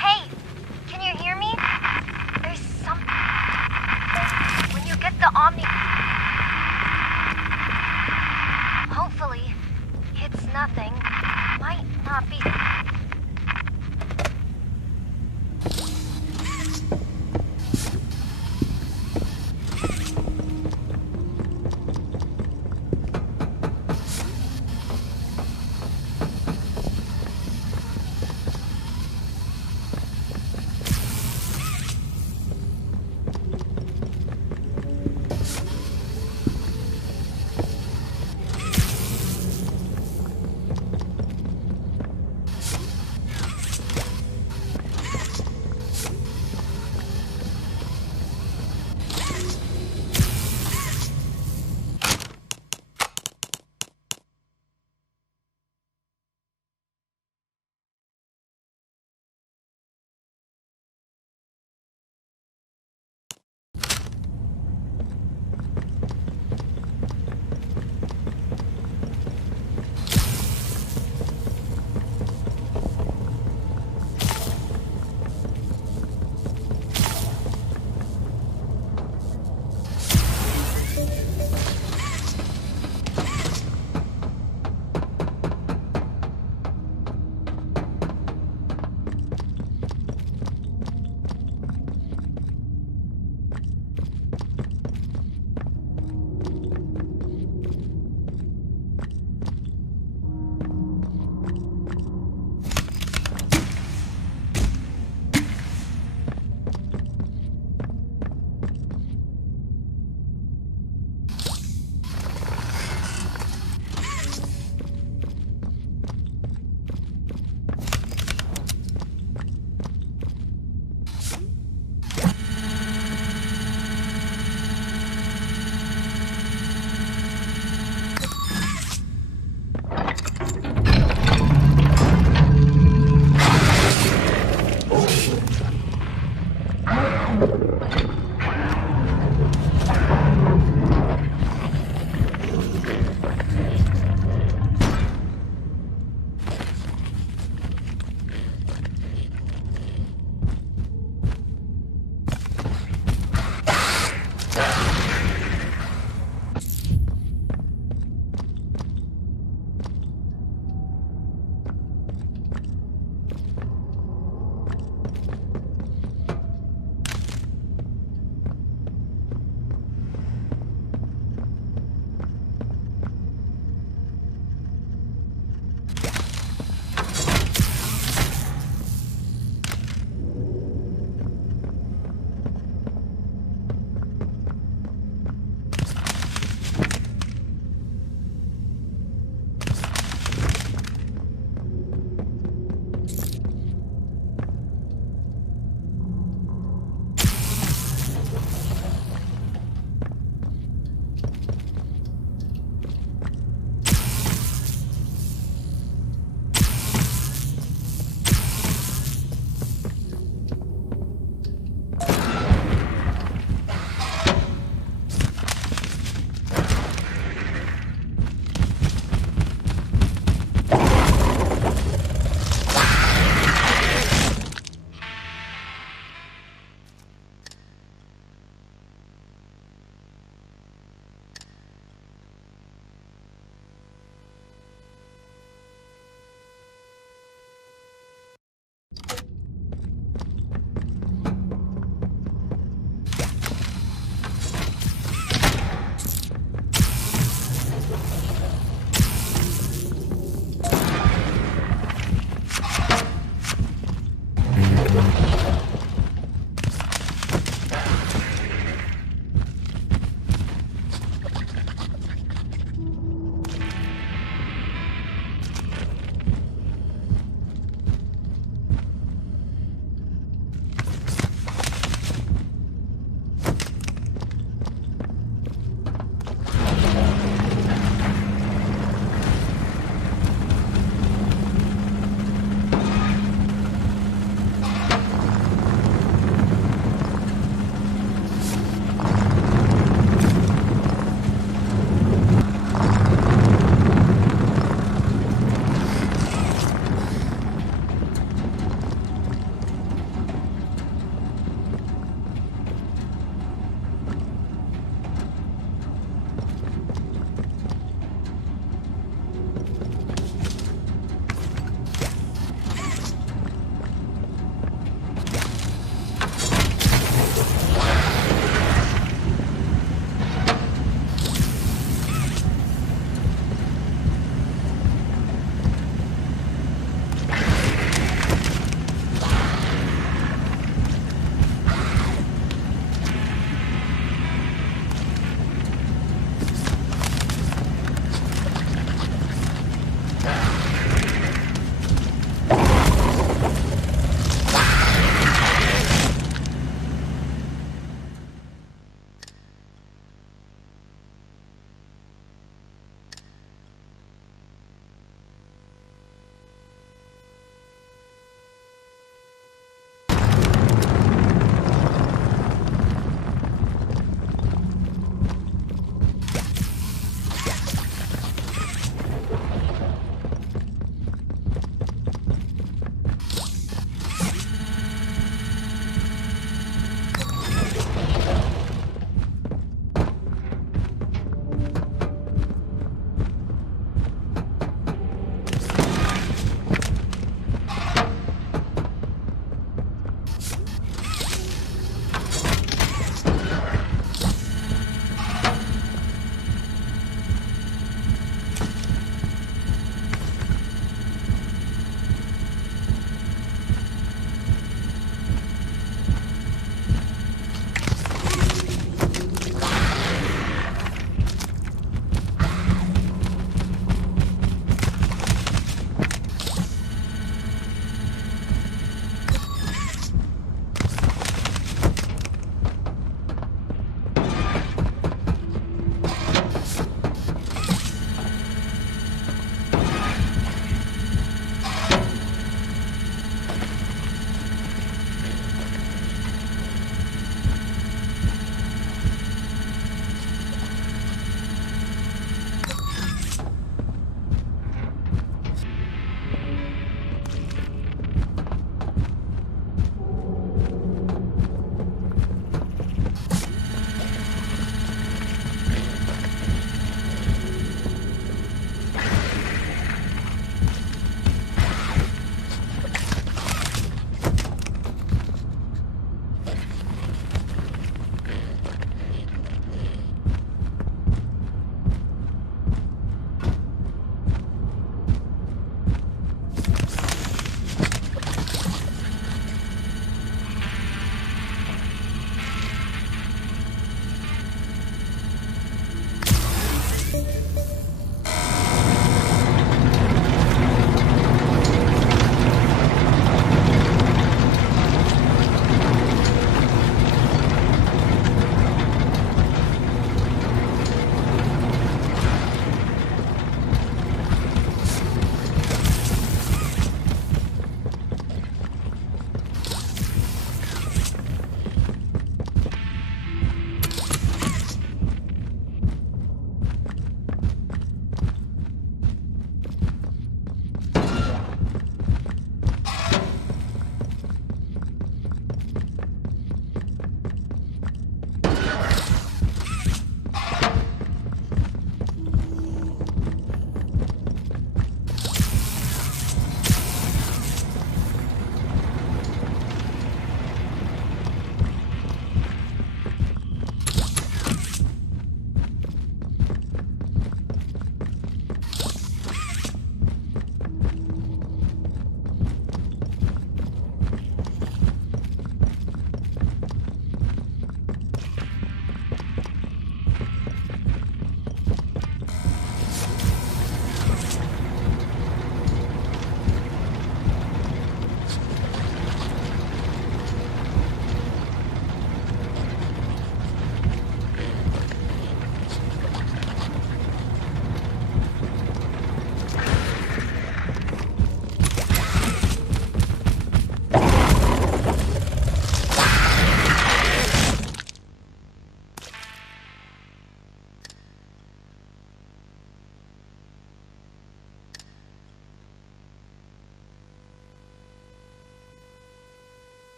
Hey, can you hear me? There's something. When you get the Omni... Hopefully, it's nothing. Might not be...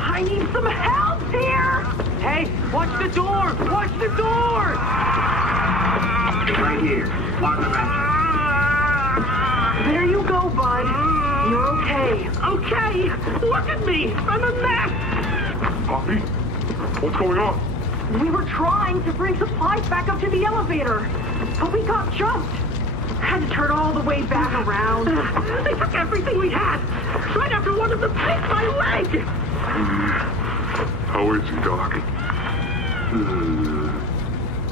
I need some help here! Hey, watch the door! Watch the door! Right here, on the mattress. There you go, bud. You're okay. Okay! Look at me! I'm a mess! Poppy? What's going on? We were trying to bring supplies back up to the elevator, but we got jumped. Had to turn all the way back around. They took everything we had, right after one of them picked my leg! How is he, Doc?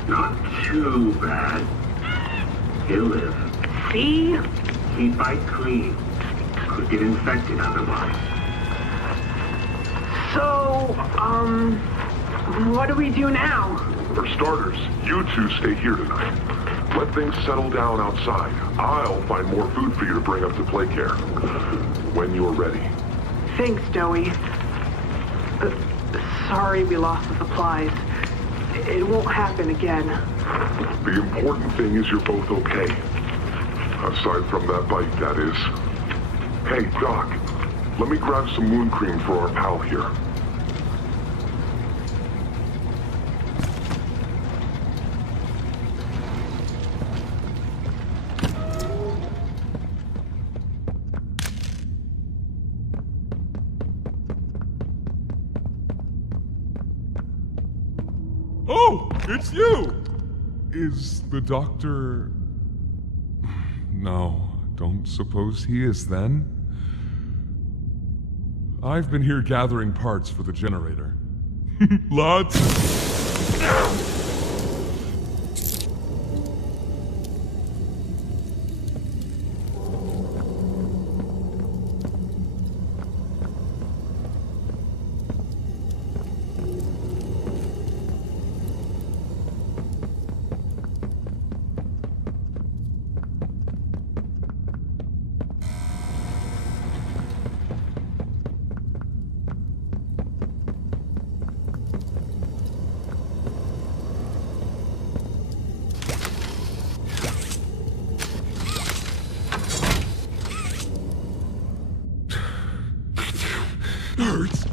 Not too bad. He'll live. See? Keep bite clean. Could get infected otherwise. So, what do we do now? For starters, you two stay here tonight. Let things settle down outside. I'll find more food for you to bring up to play care. When you're ready. Thanks, Joey. Sorry we lost the supplies. It won't happen again. The important thing is you're both okay. Aside from that bite, that is. Hey, Doc, let me grab some wound cream for our pal here. Oh, it's you! Is the doctor... No, don't suppose he is then? I've been here gathering parts for the generator. Lots.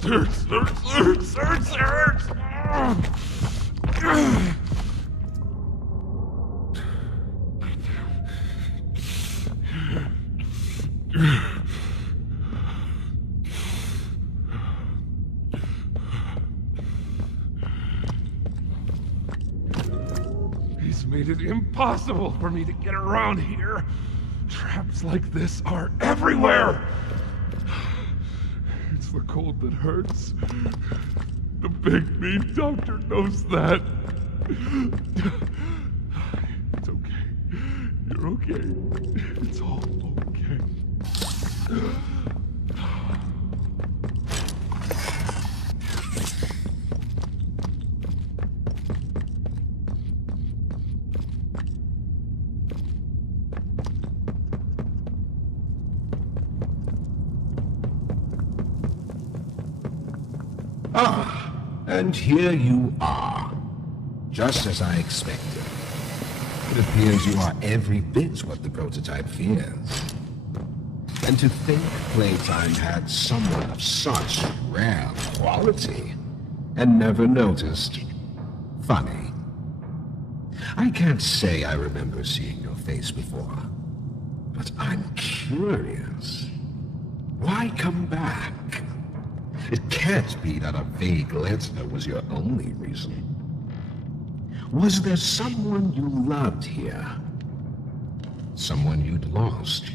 Hurts. He's made it impossible for me to get around here. Traps like this are everywhere. It's the cold that hurts. The big mean doctor knows that. It's okay. You're okay. It's all okay. Ah, and here you are, just as I expected. It appears you are every bit what the prototype fears. And to think Playtime had someone of such rare quality, and never noticed. Funny. I can't say I remember seeing your face before, but I'm curious. Why come back? It can't be that a vague letter was your only reason. Was there someone you loved here? Someone you'd lost?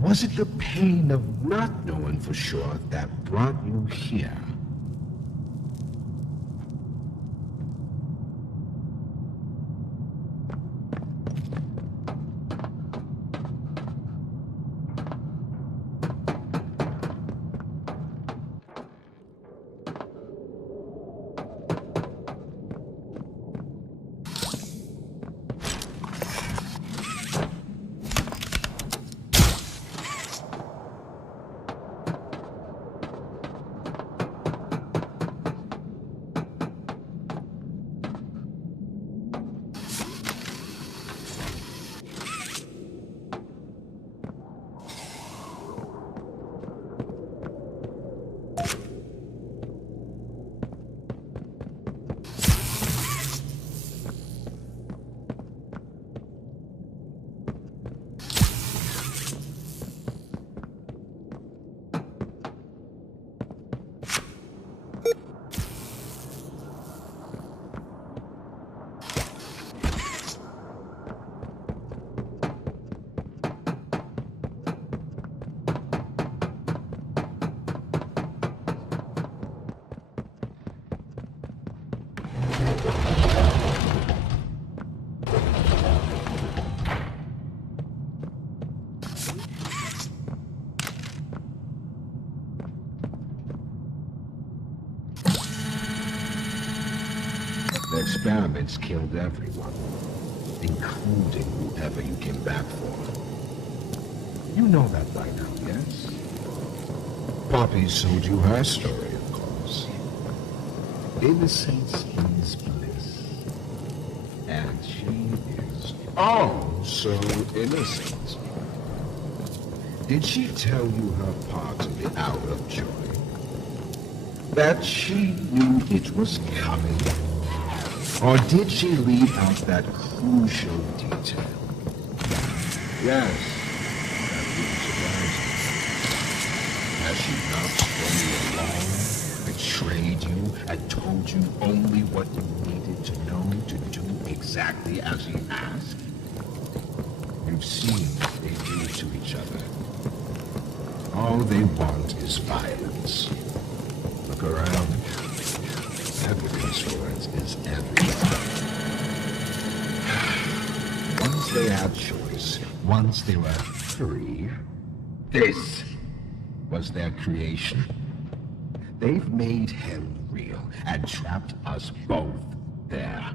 Was it the pain of not knowing for sure that brought you here? The experiments killed everyone, including whoever you came back for. You know that by now, yes? Poppy showed you her story, of course. Innocence is bliss. And she is oh so innocent. Did she tell you her part of the hour of joy? That she knew it was coming? Or did she leave out that crucial detail? Yes, that didn't surprise me. Has she not strung you along, betrayed you, and told you only what you needed to know to do exactly as you asked? You've seen what they do to each other. All they want is violence. Look around. Evidence for it is everywhere. Once they had choice, once they were free, this was their creation. They've made hell real and trapped us both there.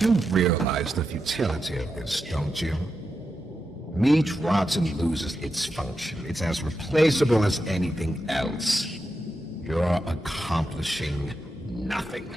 You realize the futility of this, don't you? Meat rots and loses its function. It's as replaceable as anything else. You're accomplishing nothing.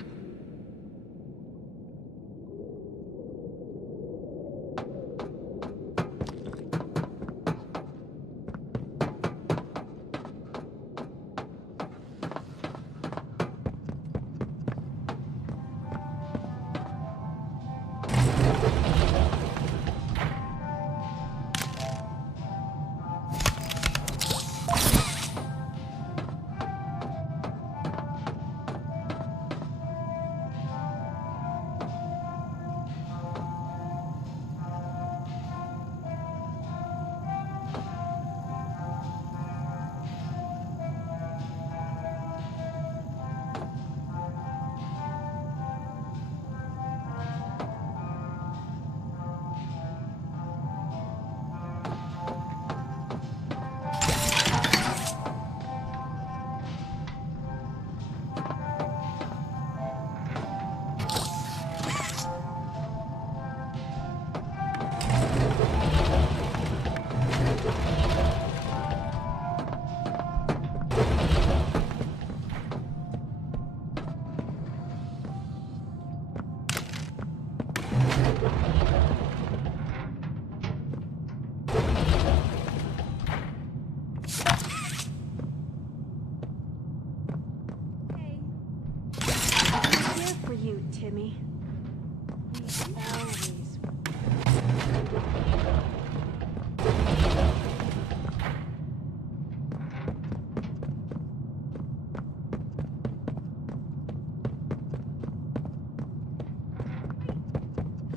Timmy.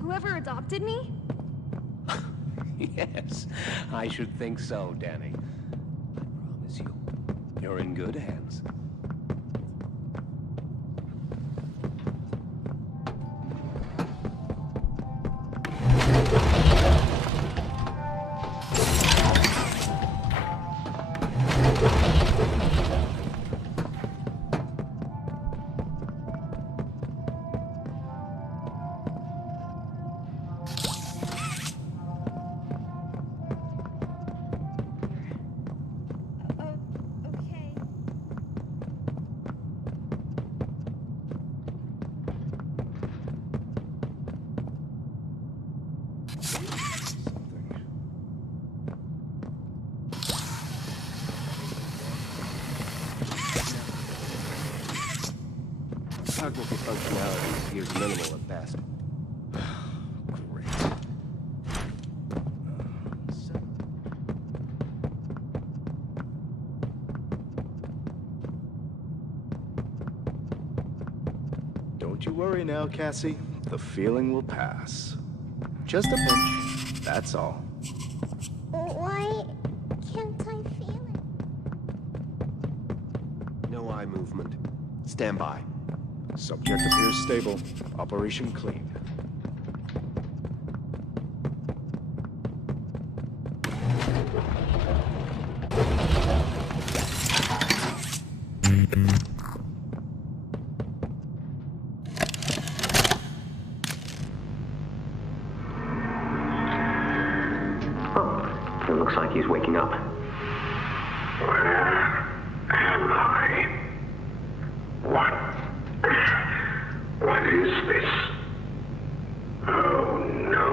Whoever adopted me? Yes, I should think so, Danny. I promise you, you're in good hands. Cognitive functionality appears minimal at best. Great. Don't you worry now, Cassie. The feeling will pass. Just a pinch, that's all. Why can't I feel it? No eye movement. Stand by. Subject appears stable. Operation clean. Oh, it looks like he's waking up. Where am I? What is this? Oh no.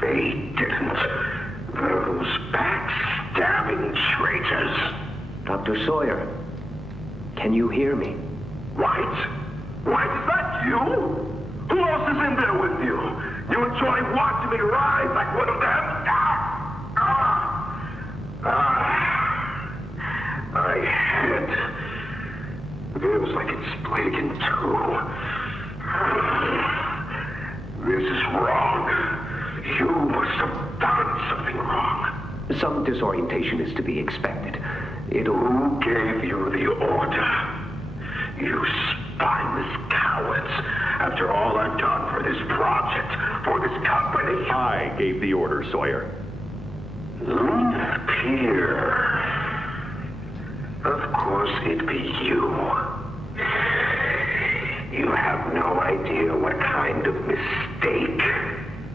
They didn't. Those backstabbing traitors. Dr. Sawyer, can you hear me? White? White, is that you? Who else is in there with you? You enjoy watching me rise like one of them? My head feels like it's split in two. This is wrong. You must have done something wrong. Some disorientation is to be expected. Who gave you the order? You spineless cowards. After all I've done for this project, for this company. I gave the order, Sawyer. Pierre. Of course it'd be you. You have no idea what kind of mistake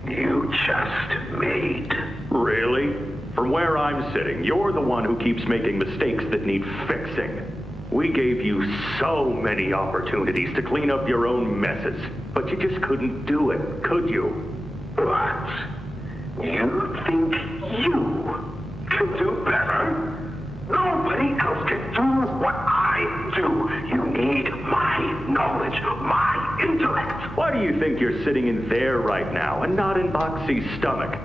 you just made. Really? From where I'm sitting, you're the one who keeps making mistakes that need fixing. We gave you so many opportunities to clean up your own messes, but you just couldn't do it, could you? What? You think you can do better? Nobody else can do what I do. You need my knowledge, my intellect. Why do you think you're sitting in there right now and not in Boxy's stomach?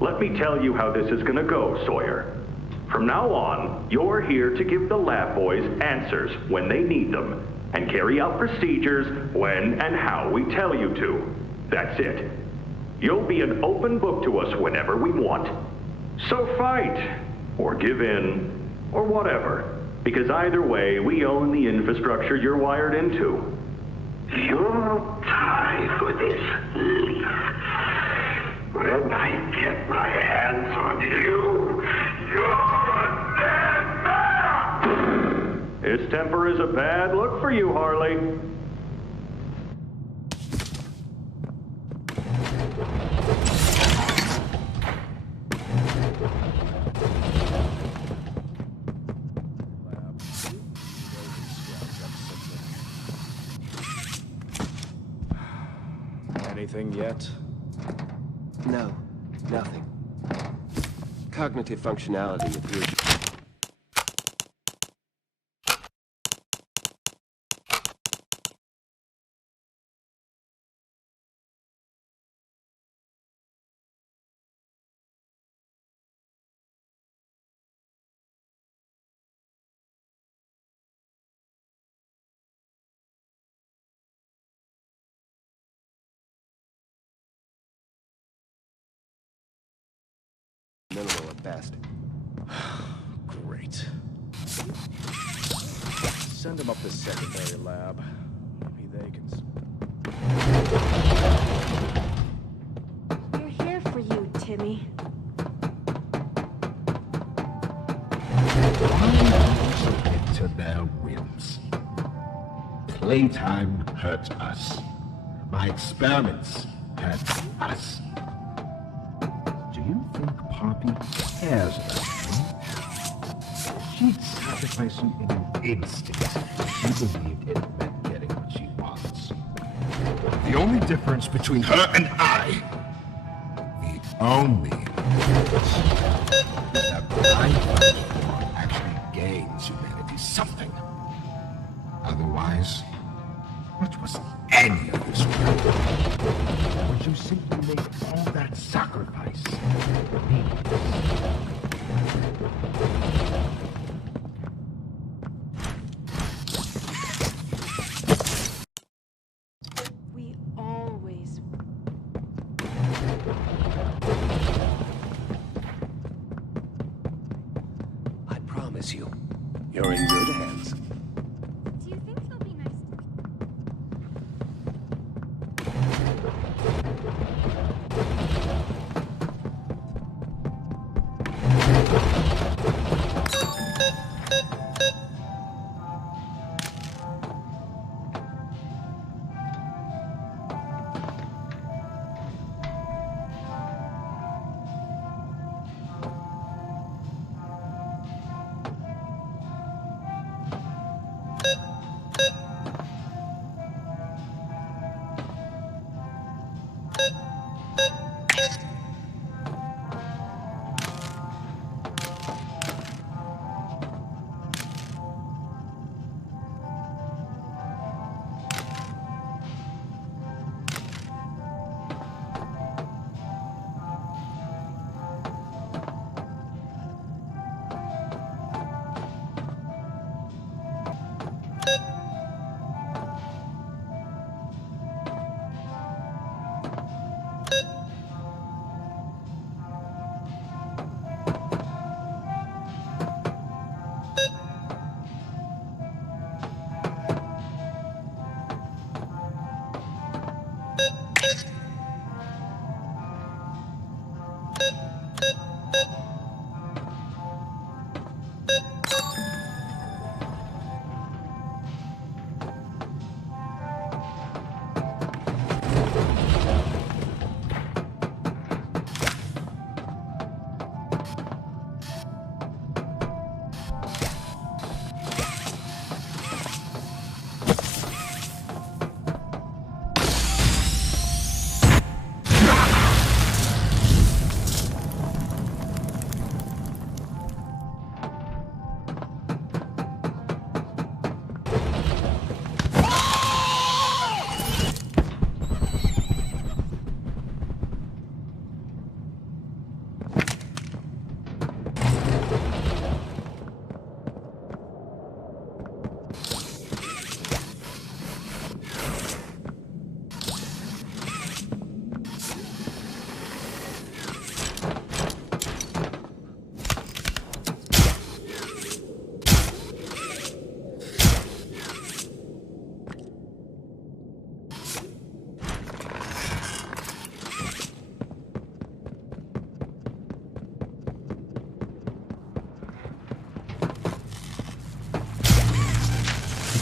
Let me tell you how this is gonna go, Sawyer. From now on, you're here to give the lab boys answers when they need them, and carry out procedures when and how we tell you to. That's it. You'll be an open book to us whenever we want. So fight, or give in, or whatever, because either way, we own the infrastructure you're wired into. You'll die for this leaf. When I get my hands on you, you're a dead man! His temper is a bad look for you, Harley. Anything yet? No, nothing. Cognitive functionality appears. Minimal at best. Great. Send them up the secondary lab. Maybe they can... We're here for you, Timmy. Why submit to their whims? Playtime hurt us. My experiments hurt us. Do you think Poppy cares about you? She'd sacrifice you in an instant if she believed it meant getting what she wants. The only difference between her and I, the only difference, is that my platform actually gains humanity something. Otherwise, what was any of this work? Would you simply make all that sacrifice meaningless? We always... I promise you, you're in good hands. Do you think he'll be nice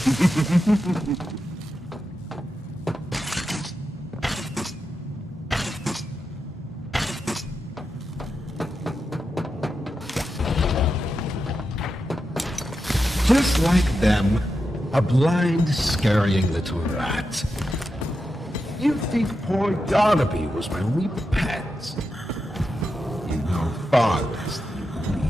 Just like them, a blind, scurrying little rat. You think poor Yarnaby was my only pet? You know far less than you believe.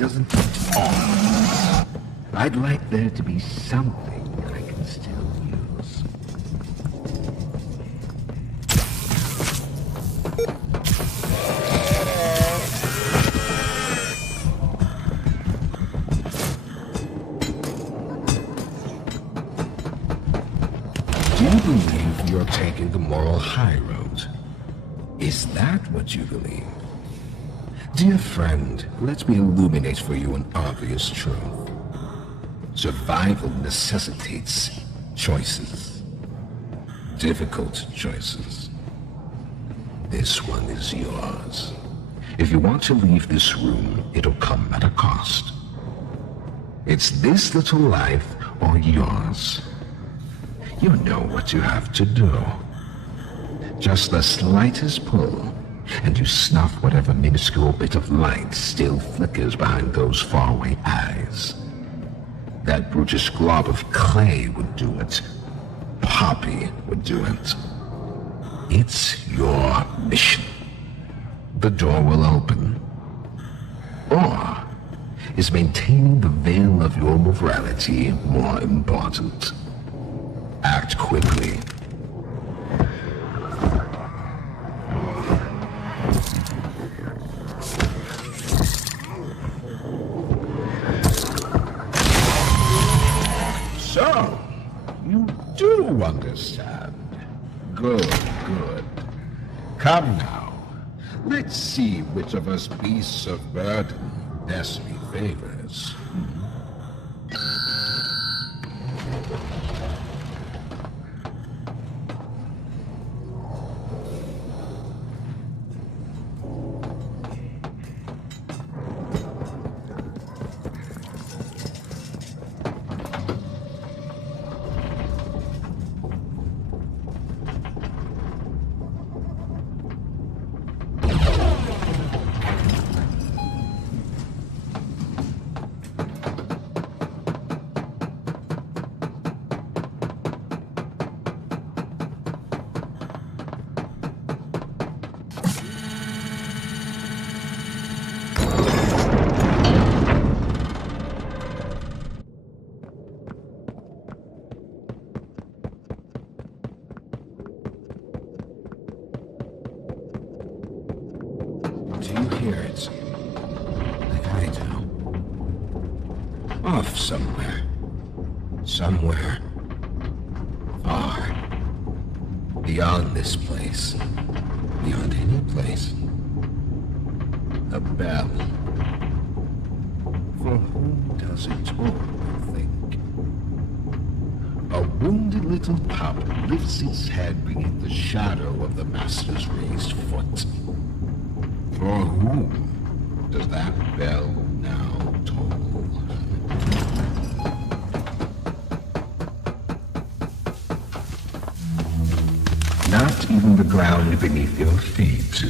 doesn't talk. I'd like there to be something I can still use. Do you believe you're taking the moral high road? Is that what you believe? Dear friend, let me illuminate for you an obvious truth. Survival necessitates choices. Difficult choices. This one is yours. If you want to leave this room, it'll come at a cost. It's this little life or yours. You know what you have to do. Just the slightest pull, and you snuff whatever minuscule bit of light still flickers behind those faraway eyes. That brutish glob of clay would do it. Poppy would do it. It's your mission. The door will open. Or is maintaining the veil of your morality more important? Act quickly. So, you do understand. Good, good. Come now. Let's see which of us beasts of burden destiny favors. Do you hear it? Like I do. Off somewhere. Somewhere. Far. Beyond this place. Beyond any place. A bell. For whom does it toll, you think? A wounded little pup lifts its head beneath the shadow of the master's raised foot. For whom does that bell now toll? Not even the ground beneath your feet.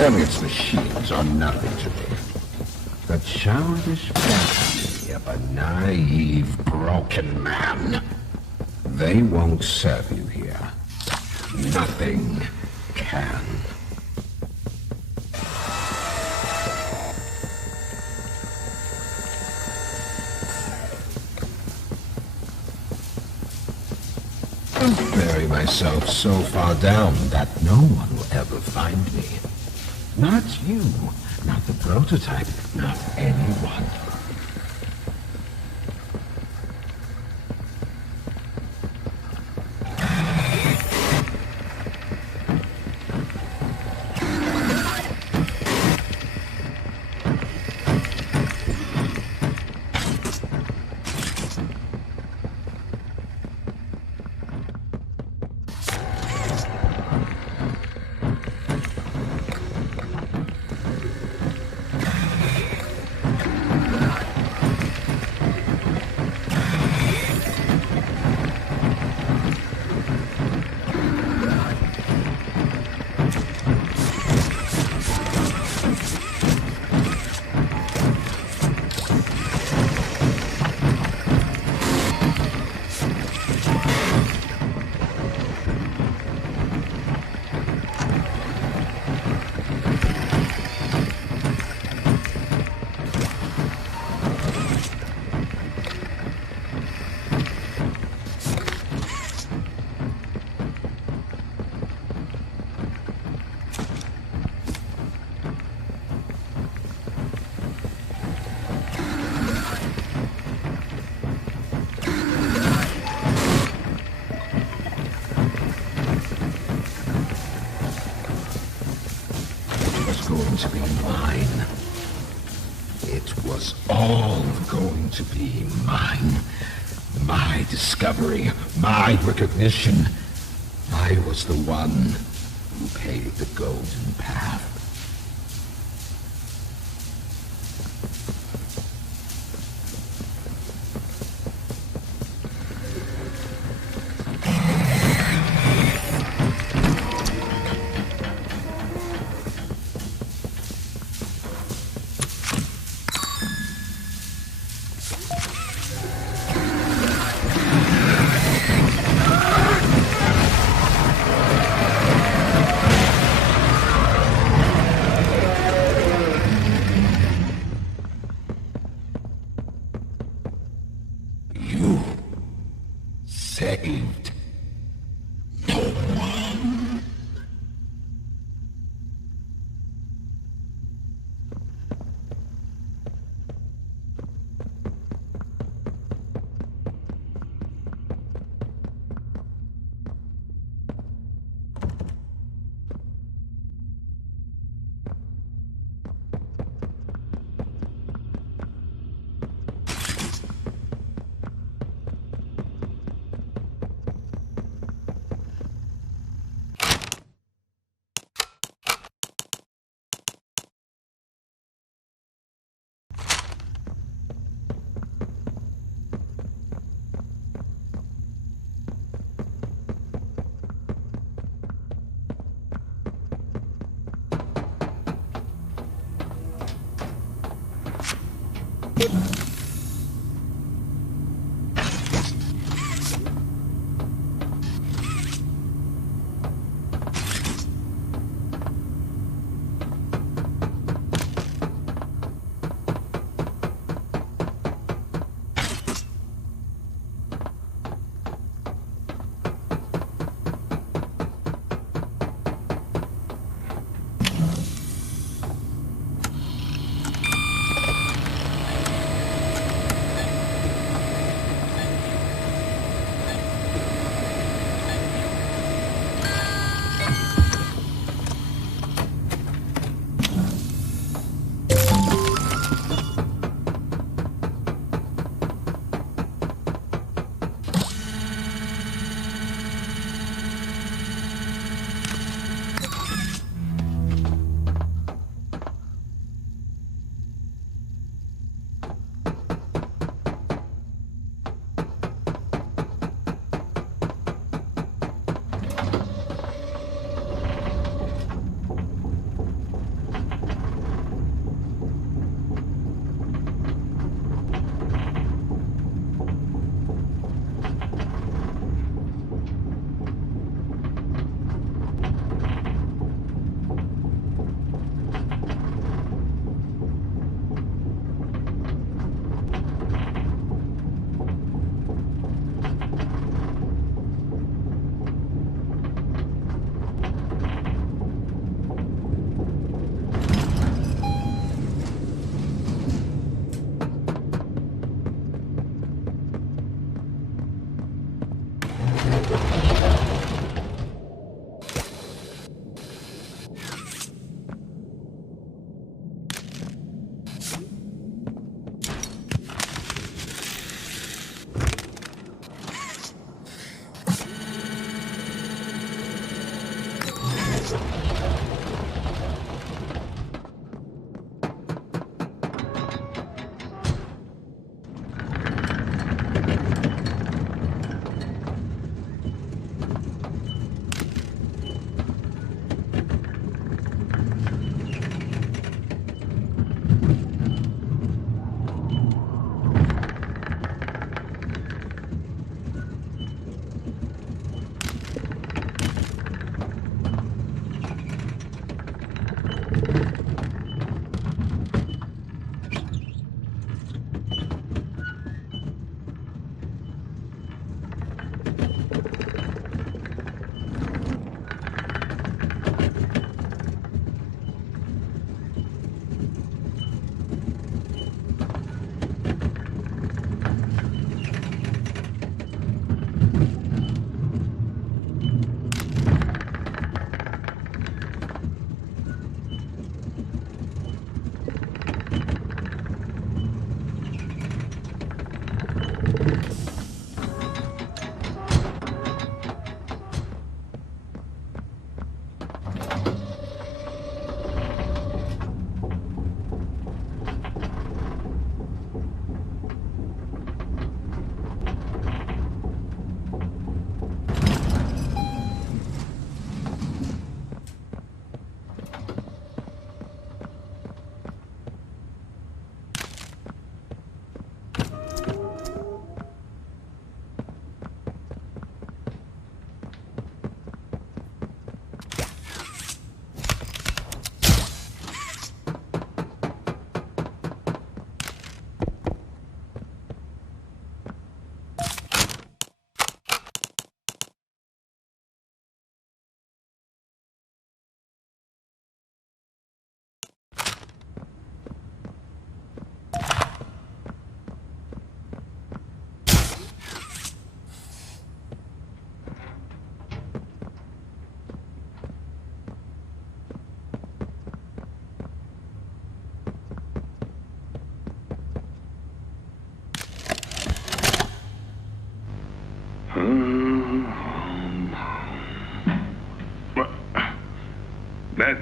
Elliot's machines are nothing to me. The childish fantasy of a naive, broken man. They won't serve you here. Nothing can. I'll bury myself so far down that no one will ever find me. Not you, not the prototype, not anyone. To be mine. It was all going to be mine. My discovery, my recognition. I was the one who paved the golden path. Saved no one.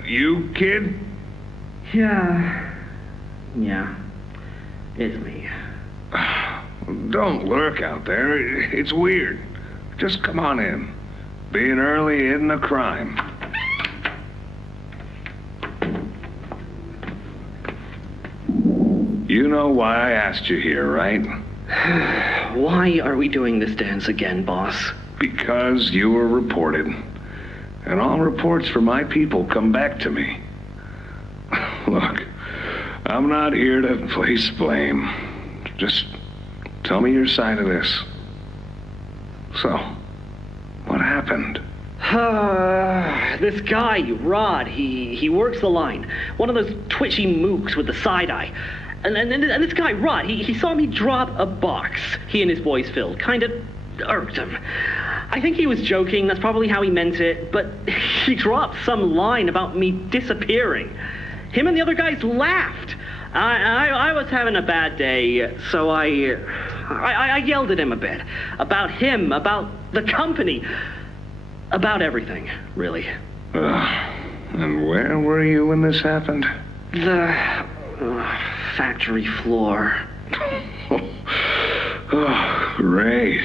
you, kid? Yeah, it's me. Don't lurk out there. It's weird. Just come on in. Being early isn't a crime. You know why I asked you here, right? Why are we doing this dance again, boss? Because you were reported. And all reports for my people come back to me. Look, I'm not here to place blame. Just tell me your side of this. So, what happened? This guy, Rod, he works the line. One of those twitchy mooks with the side eye. And this guy, Rod, he saw me drop a box he and his boys filled. Kinda irked him. I think he was joking, that's probably how he meant it, but he dropped some line about me disappearing. Him and the other guys laughed. I was having a bad day, so I yelled at him a bit. About him, about the company, about everything, really. And where were you when this happened? The factory floor. Oh, great.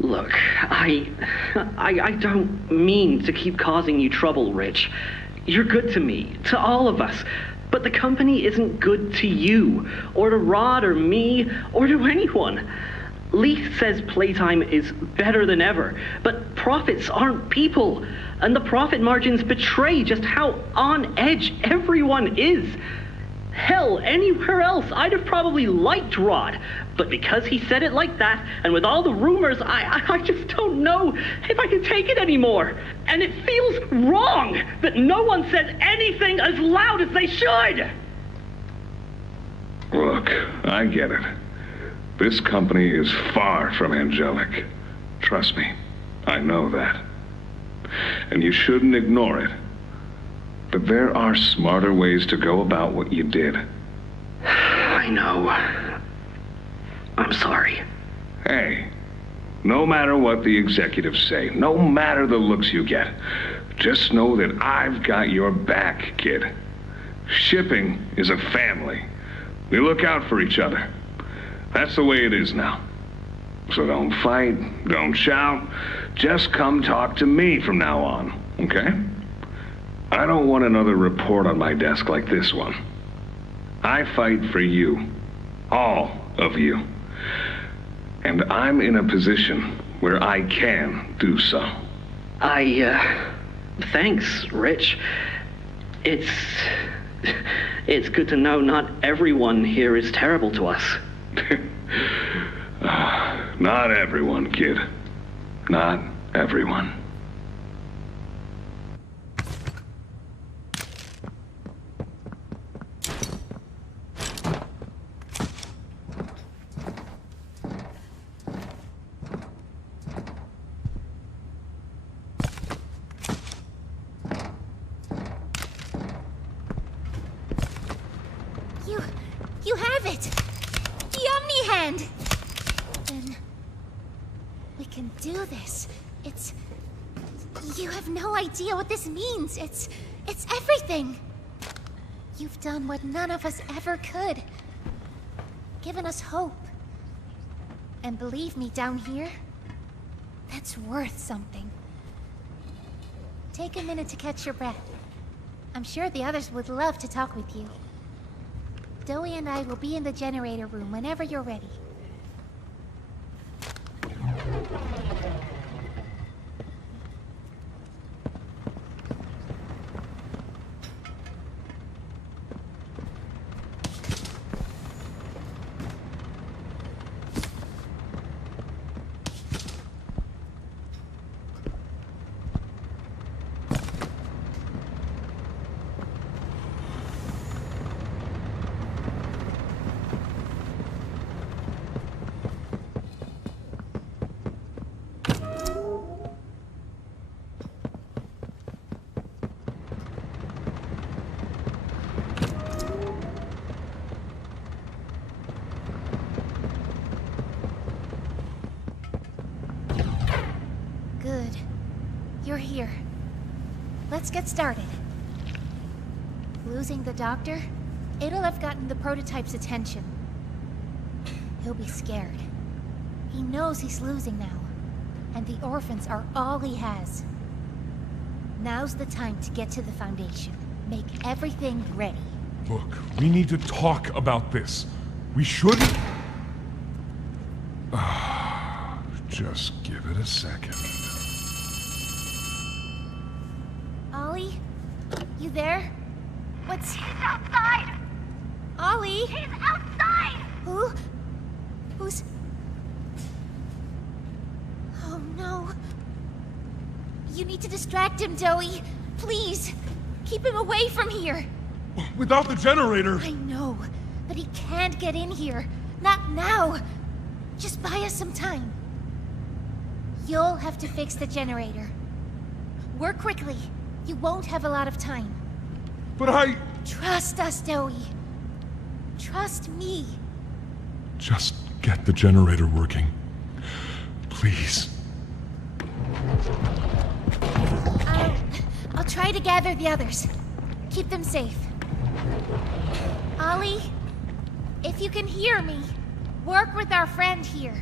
Look, I don't mean to keep causing you trouble, Rich. You're good to me, to all of us. But the company isn't good to you, or to Rod, or me, or to anyone. Leith says Playtime is better than ever, but profits aren't people. And the profit margins betray just how on edge everyone is. Hell, anywhere else, I'd have probably liked Rod. But because he said it like that, and with all the rumors, I just don't know if I can take it anymore. And it feels wrong that no one says anything as loud as they should. Look, I get it. This company is far from angelic. Trust me, I know that. And you shouldn't ignore it. But there are smarter ways to go about what you did. I know. I'm sorry. Hey, no matter what the executives say, no matter the looks you get, just know that I've got your back, kid. Shipping is a family. We look out for each other. That's the way it is now. So don't fight, don't shout. Just come talk to me from now on, okay? I don't want another report on my desk like this one. I fight for you. All of you. And I'm in a position where I can do so. Thanks, Rich. It's good to know not everyone here is terrible to us. Not everyone, kid. Not everyone. You have it! The Omni-Hand! Then we can do this. You have no idea what this means. It's everything. You've done what none of us ever could. Given us hope. And believe me, down here, that's worth something. Take a minute to catch your breath. I'm sure the others would love to talk with you. Dowie and I will be in the generator room whenever you're ready. let's get started. Losing the doctor? It'll have gotten the prototype's attention. He'll be scared. He knows he's losing now, and the orphans are all he has. Now's the time to get to the Foundation. Make everything ready. Look, we need to talk about this. We shouldn't... Just give it a second. Ollie? You there? What's... He's outside! Ollie? He's outside! Who? Who's... Oh no. You need to distract him, Joey. Please. Keep him away from here. Without the generator... I know, but he can't get in here. Not now. Just buy us some time. You'll have to fix the generator. Work quickly. You won't have a lot of time. But I... Trust us, Joey. Trust me. Just get the generator working. Please. I'll try to gather the others. Keep them safe. Ollie, if you can hear me, work with our friend here.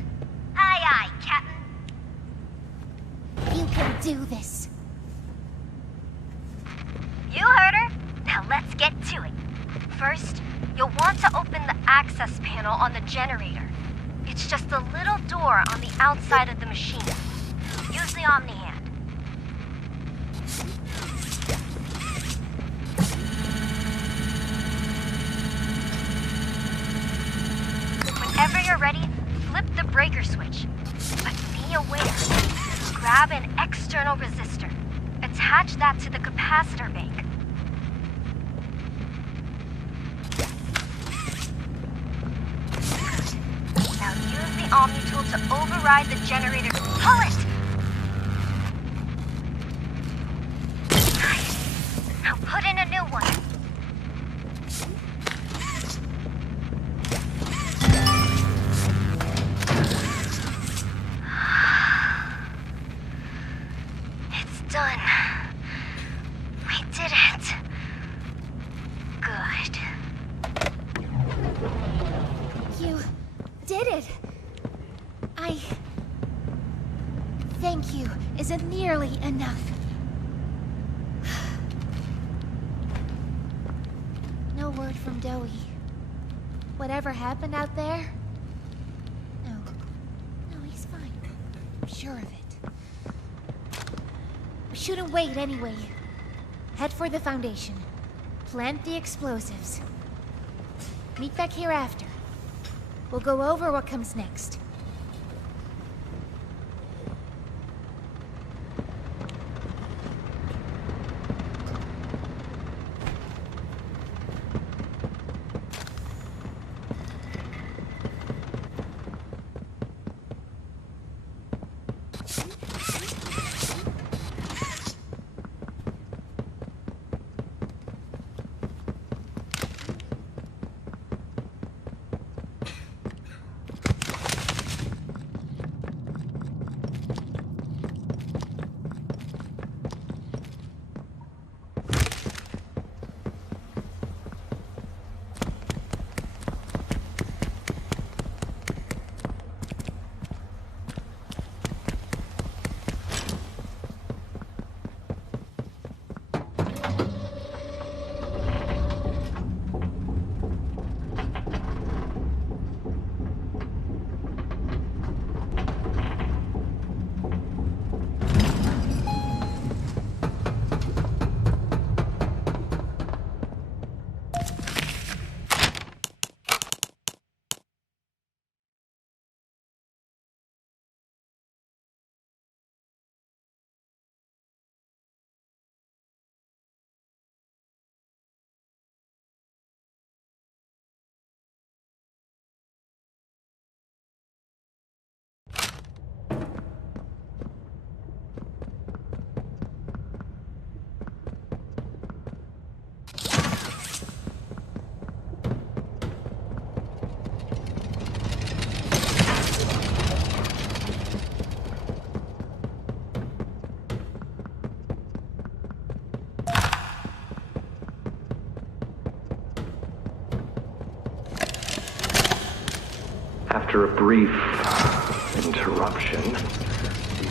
Aye, aye, Captain. You can do this. You heard her. Now let's get to it. First, you'll want to open the access panel on the generator. It's just a little door on the outside of the machine. Use the Omni hand. Whenever you're ready, flip the breaker switch. But be aware. Grab an external resistor. Attach that to the capacitor bank. Now use the Omni tool to override the generator. Pull it! Nice. Now put in a new one. It's done. We did it. Good. You did it. Thank you isn't nearly enough. No word from Dowie. Whatever happened out there? No, he's fine. I'm sure of it. We shouldn't wait anyway. Head for the Foundation. Plant the explosives. Meet back here after. We'll go over what comes next. After a brief interruption, we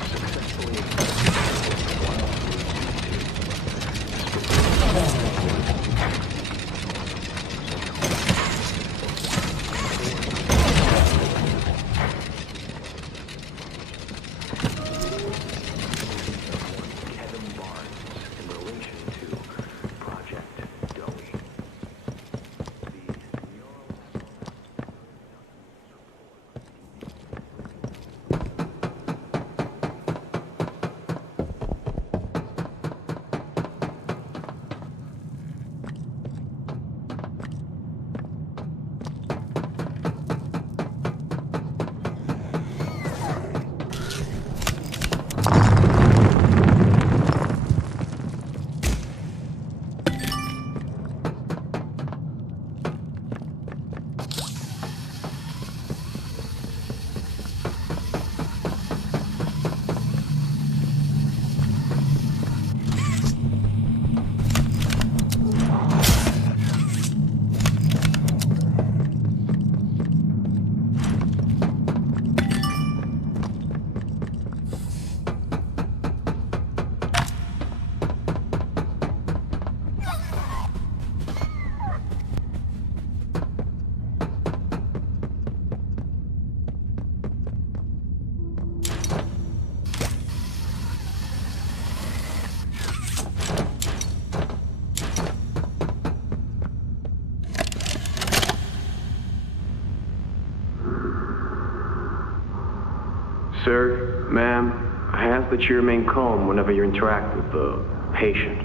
Sir, ma'am, I ask that you remain calm whenever you interact with the patient.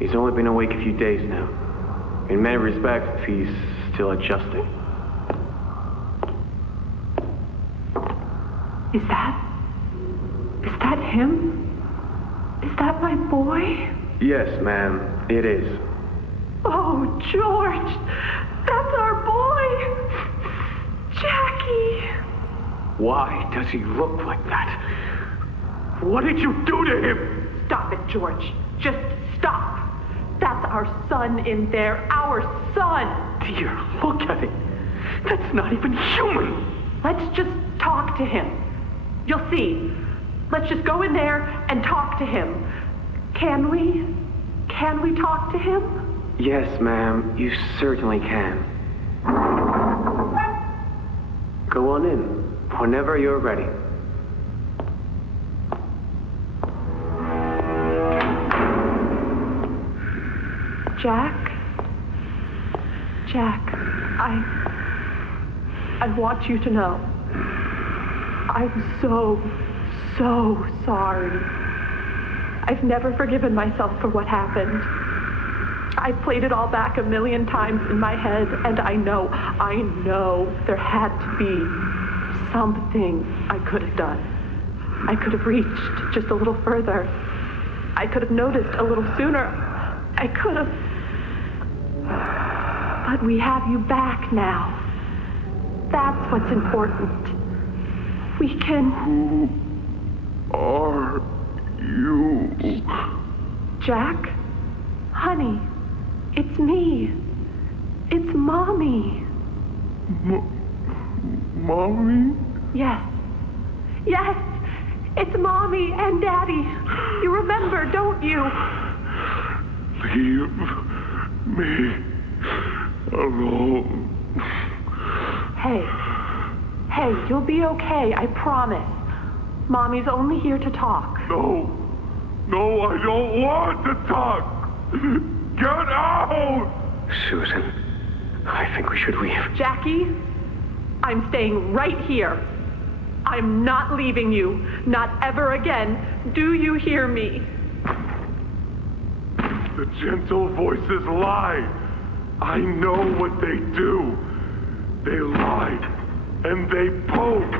He's only been awake a few days now. In many respects, he's still adjusting. Is that him? Is that my boy? Yes, ma'am, it is. Oh, George! That's our boy! Jackie! Why does he look like that? What did you do to him? Stop it, George. Just stop. That's our son in there. Our son! Dear, look at it. That's not even human. Let's just talk to him. You'll see. Let's just go in there and talk to him. Can we? Can we talk to him? Yes, ma'am, you certainly can. Go on in, whenever you're ready. Jack, I want you to know, I'm so sorry. I've never forgiven myself for what happened. I played it all back 1,000,000 times in my head, and I know there had to be something I could have done. I could have reached just a little further. I could have noticed a little sooner. I could have. But we have you back now. That's what's important. We can... Who are you? Jack? Honey, it's me. It's Mommy. Mommy? Yes. Yes! It's Mommy and Daddy. You remember, don't you? Leave me alone. Hey, you'll be okay, I promise. Mommy's only here to talk. No, I don't want to talk. Get out! Susan, I think we should leave. Jackie, I'm staying right here. I'm not leaving you. Not ever again. Do you hear me? The gentle voices lie. I know what they do. They lie, and they poke,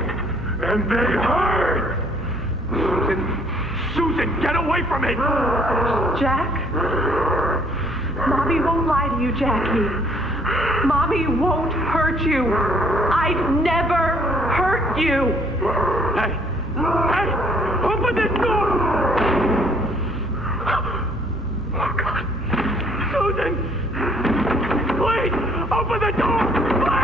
and they hurt. Susan, get away from me! Jack? Mommy won't lie to you, Jackie. Mommy won't hurt you. I'd never hurt you. Hey! Open this door! Oh, God. Susan! Please! Open the door! Please!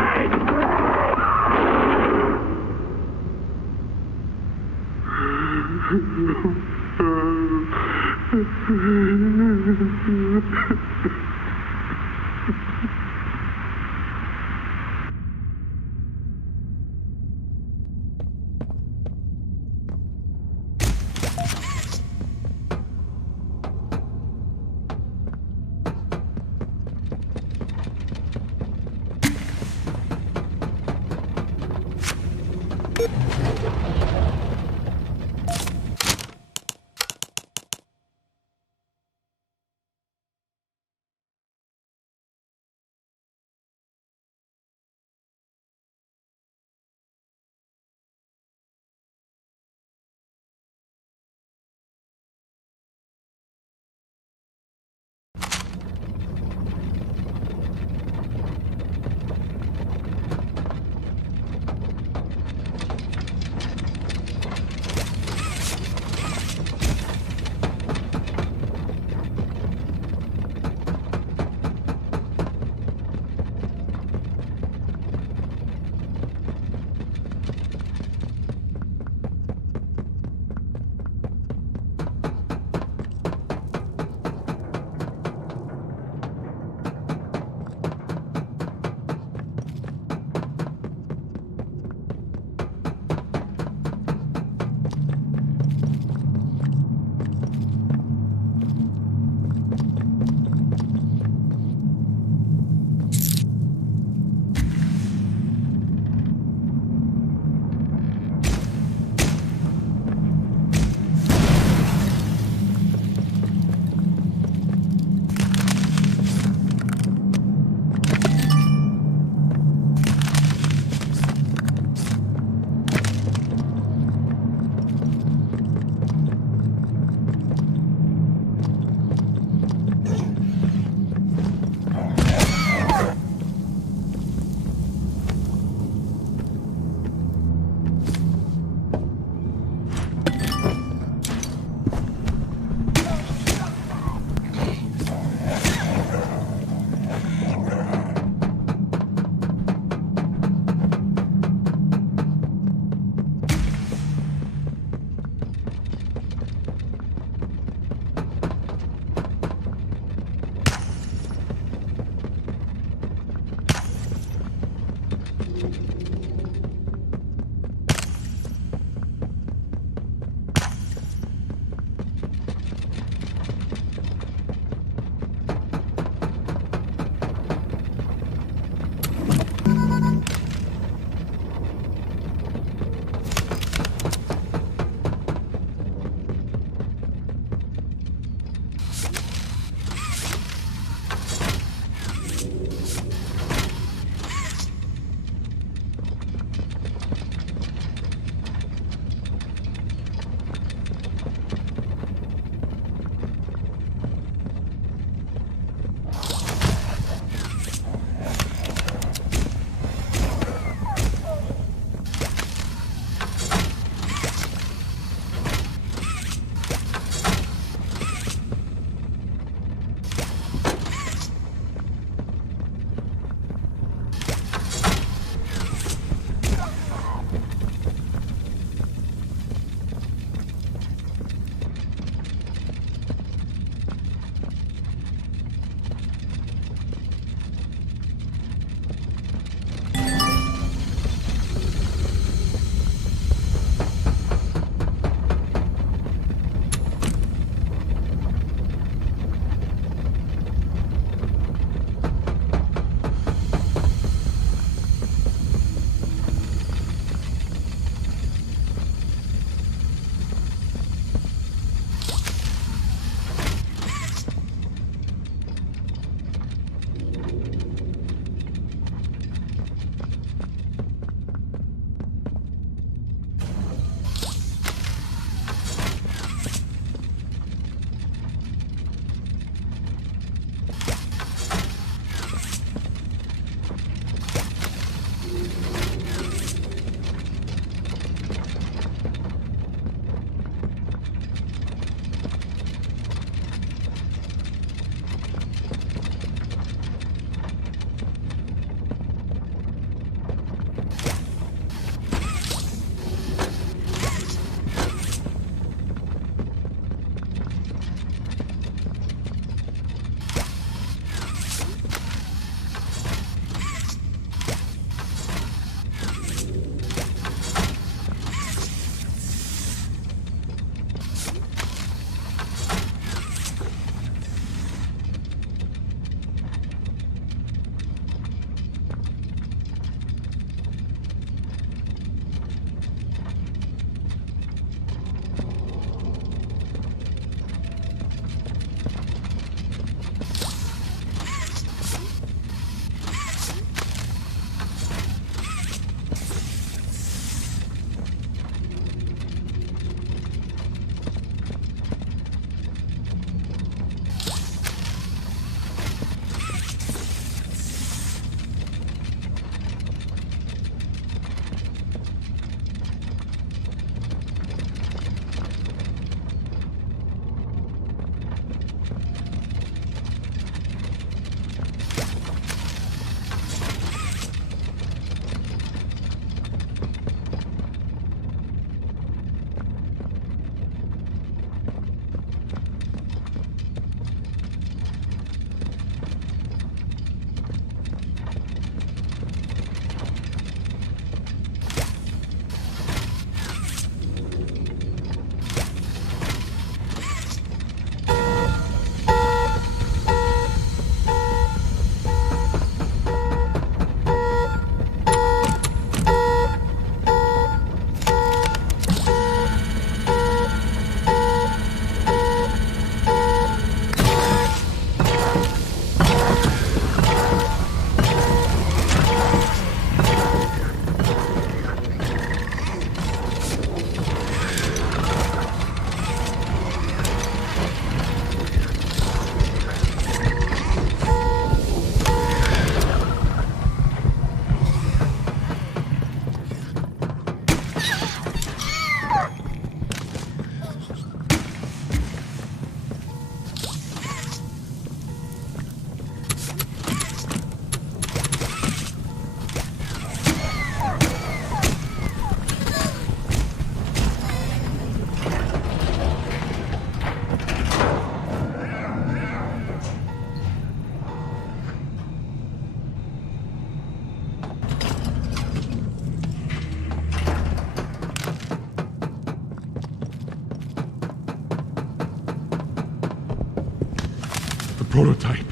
prototype.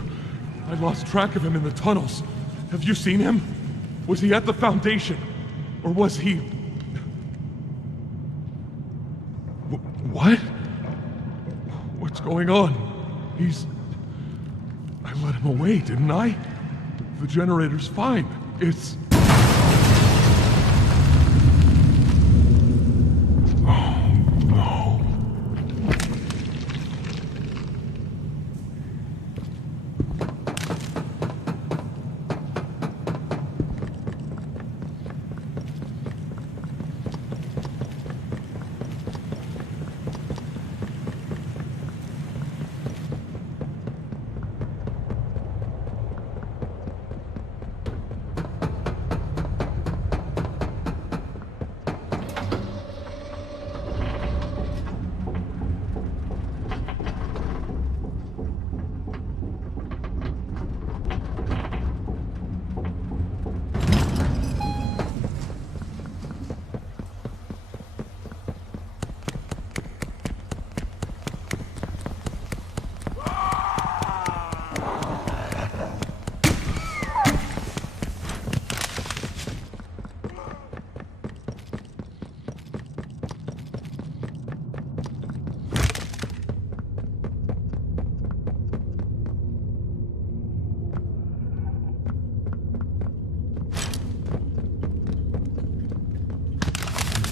I lost track of him in the tunnels. Have you seen him? Was he at the Foundation? Or was he... What? What's going on? I let him away, didn't I? The generator's fine. It's...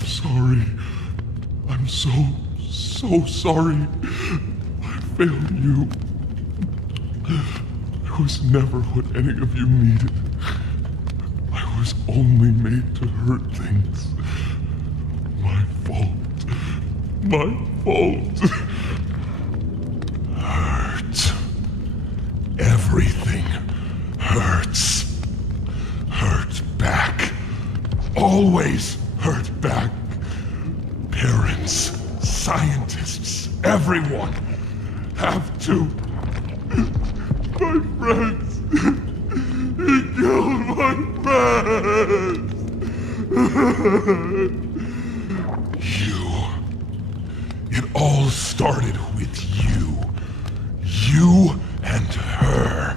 Sorry. I'm so sorry. I failed you. I was never what any of you needed. I was only made to hurt things. My fault. My fault. Hurt. Everything hurts. Hurt back. Always hurt back. Parents, scientists, everyone have to. My friends. He killed my friends. You. It all started with you. You and her.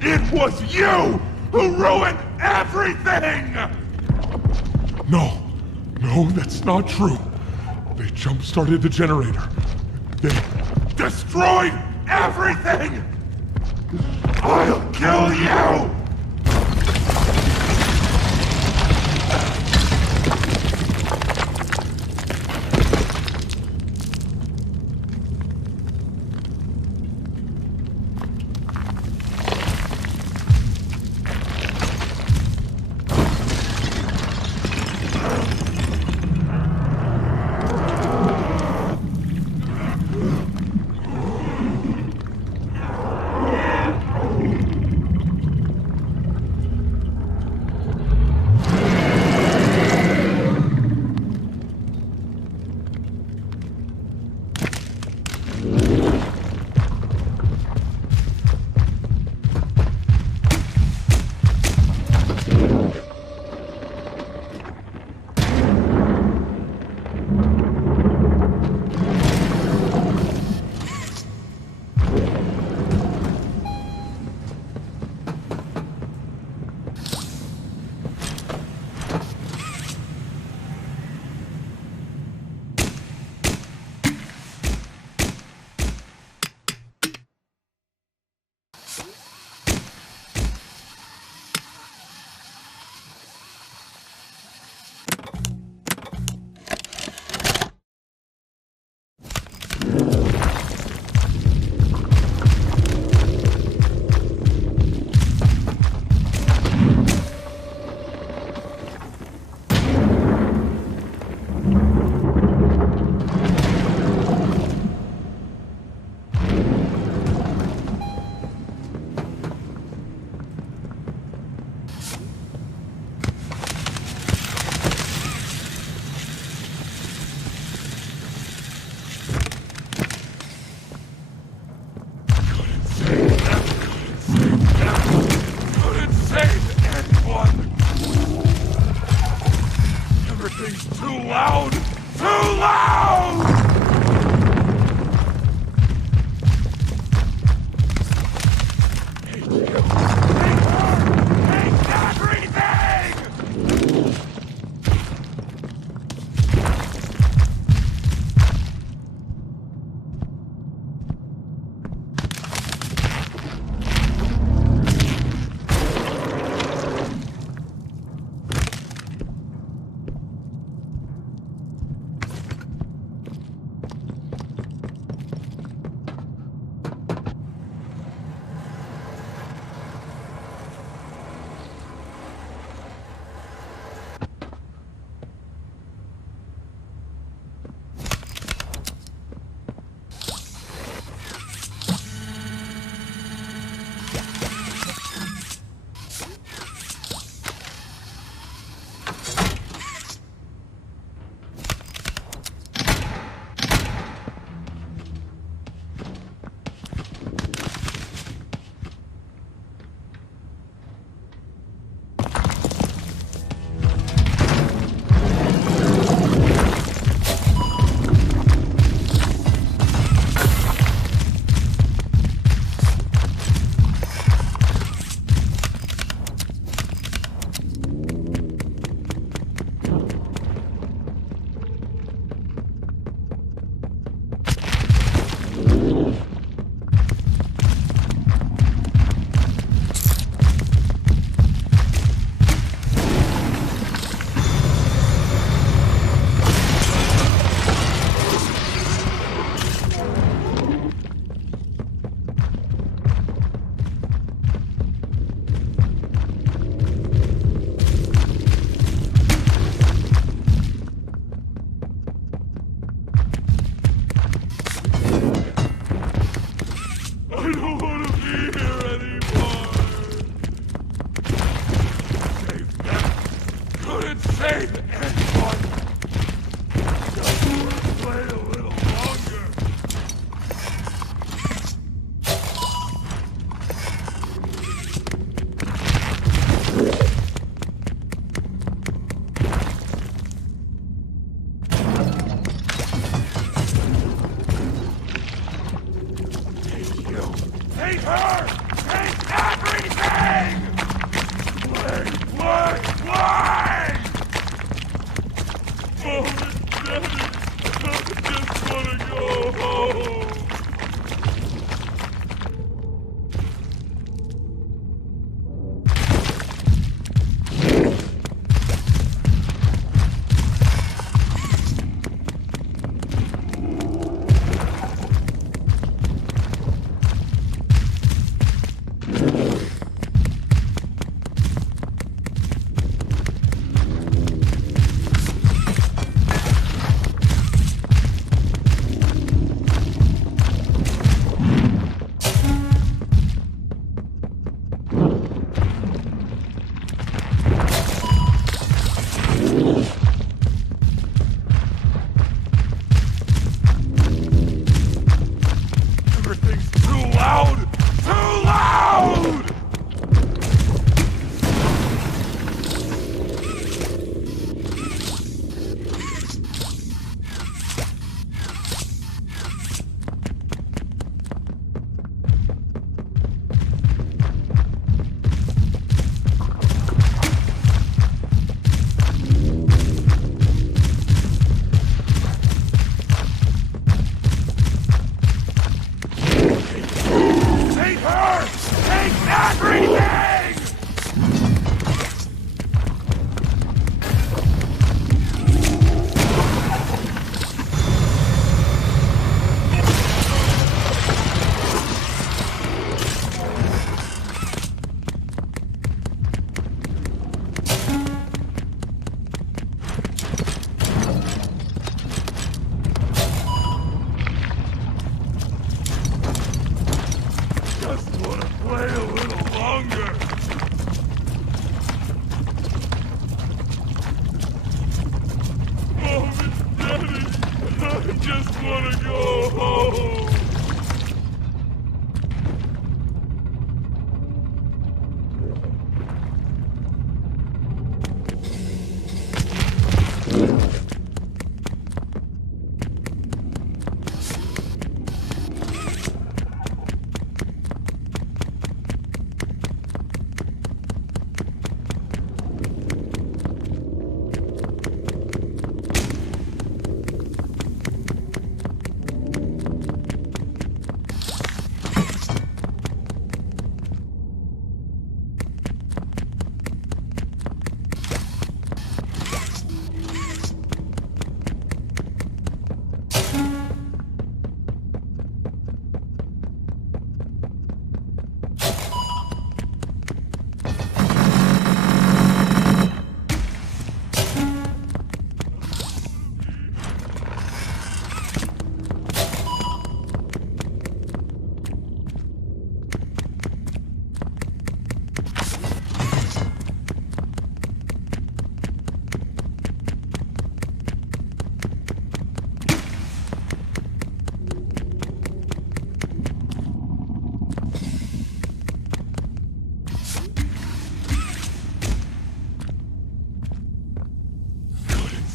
It was you who ruined everything! No, that's not true. They jump-started the generator. They destroyed everything! I'll kill you! Take everything! Play! Oh, Daddy, I just wanna go home.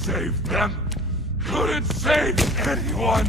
Save them! Couldn't save anyone!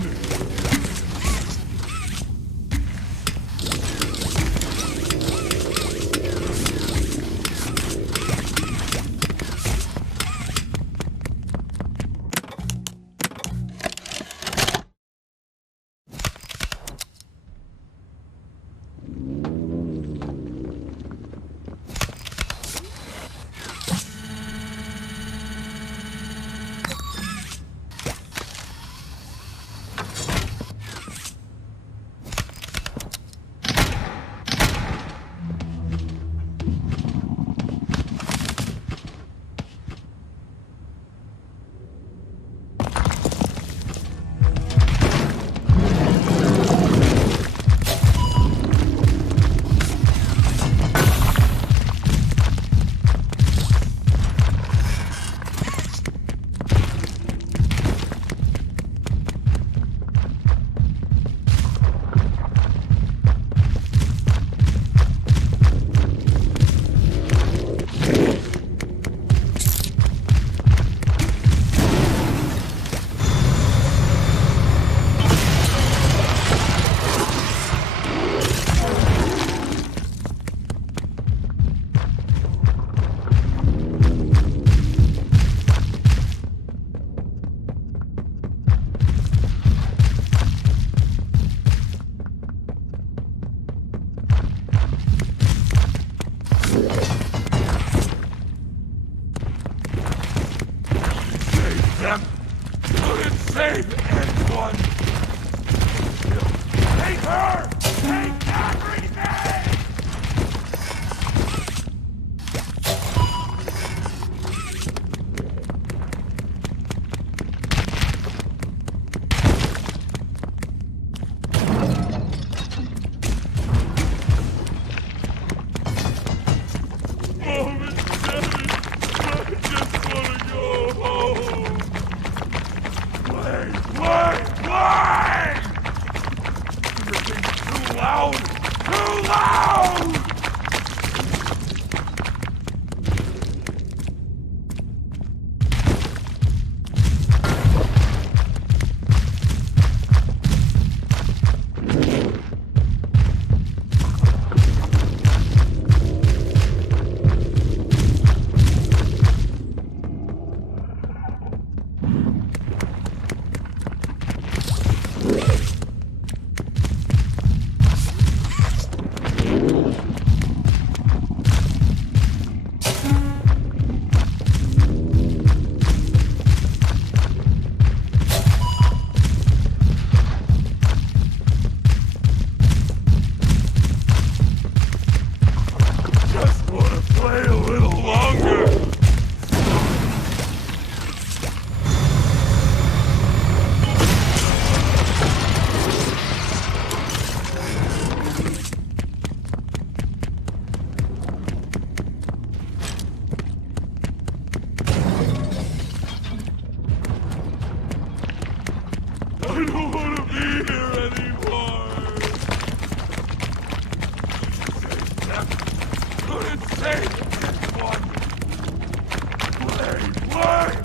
can't save anyone!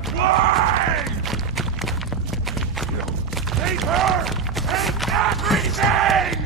Play! You hate her! Hate everything!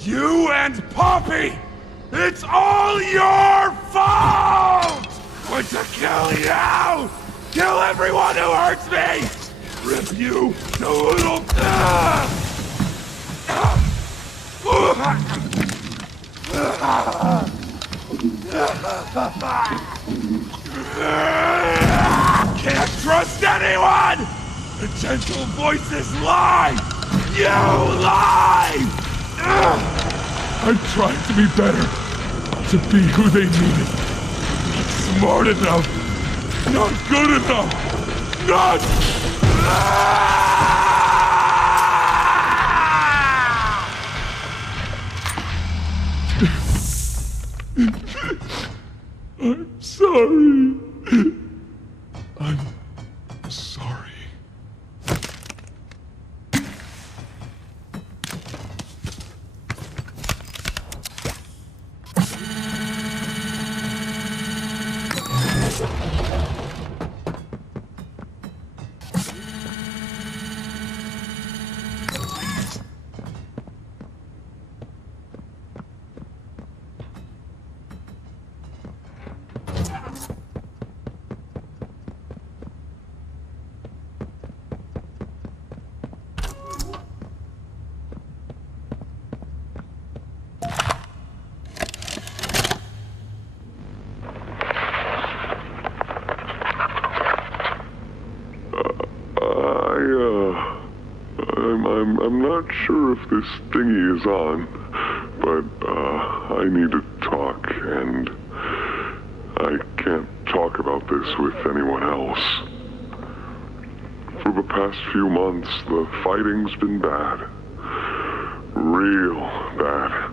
You and Poppy! It's all your fault! Want to kill you! Kill everyone who hurts me! Rip you to little... Can't trust anyone! The gentle voices lie! You lie! I tried to be better, to be who they needed. Not smart enough, not good enough, not... I'm sorry. I'm sorry. I'm not sure if this thingy is on, but I need to talk, and I can't talk about this with anyone else. For the past few months, the fighting's been bad. Real bad.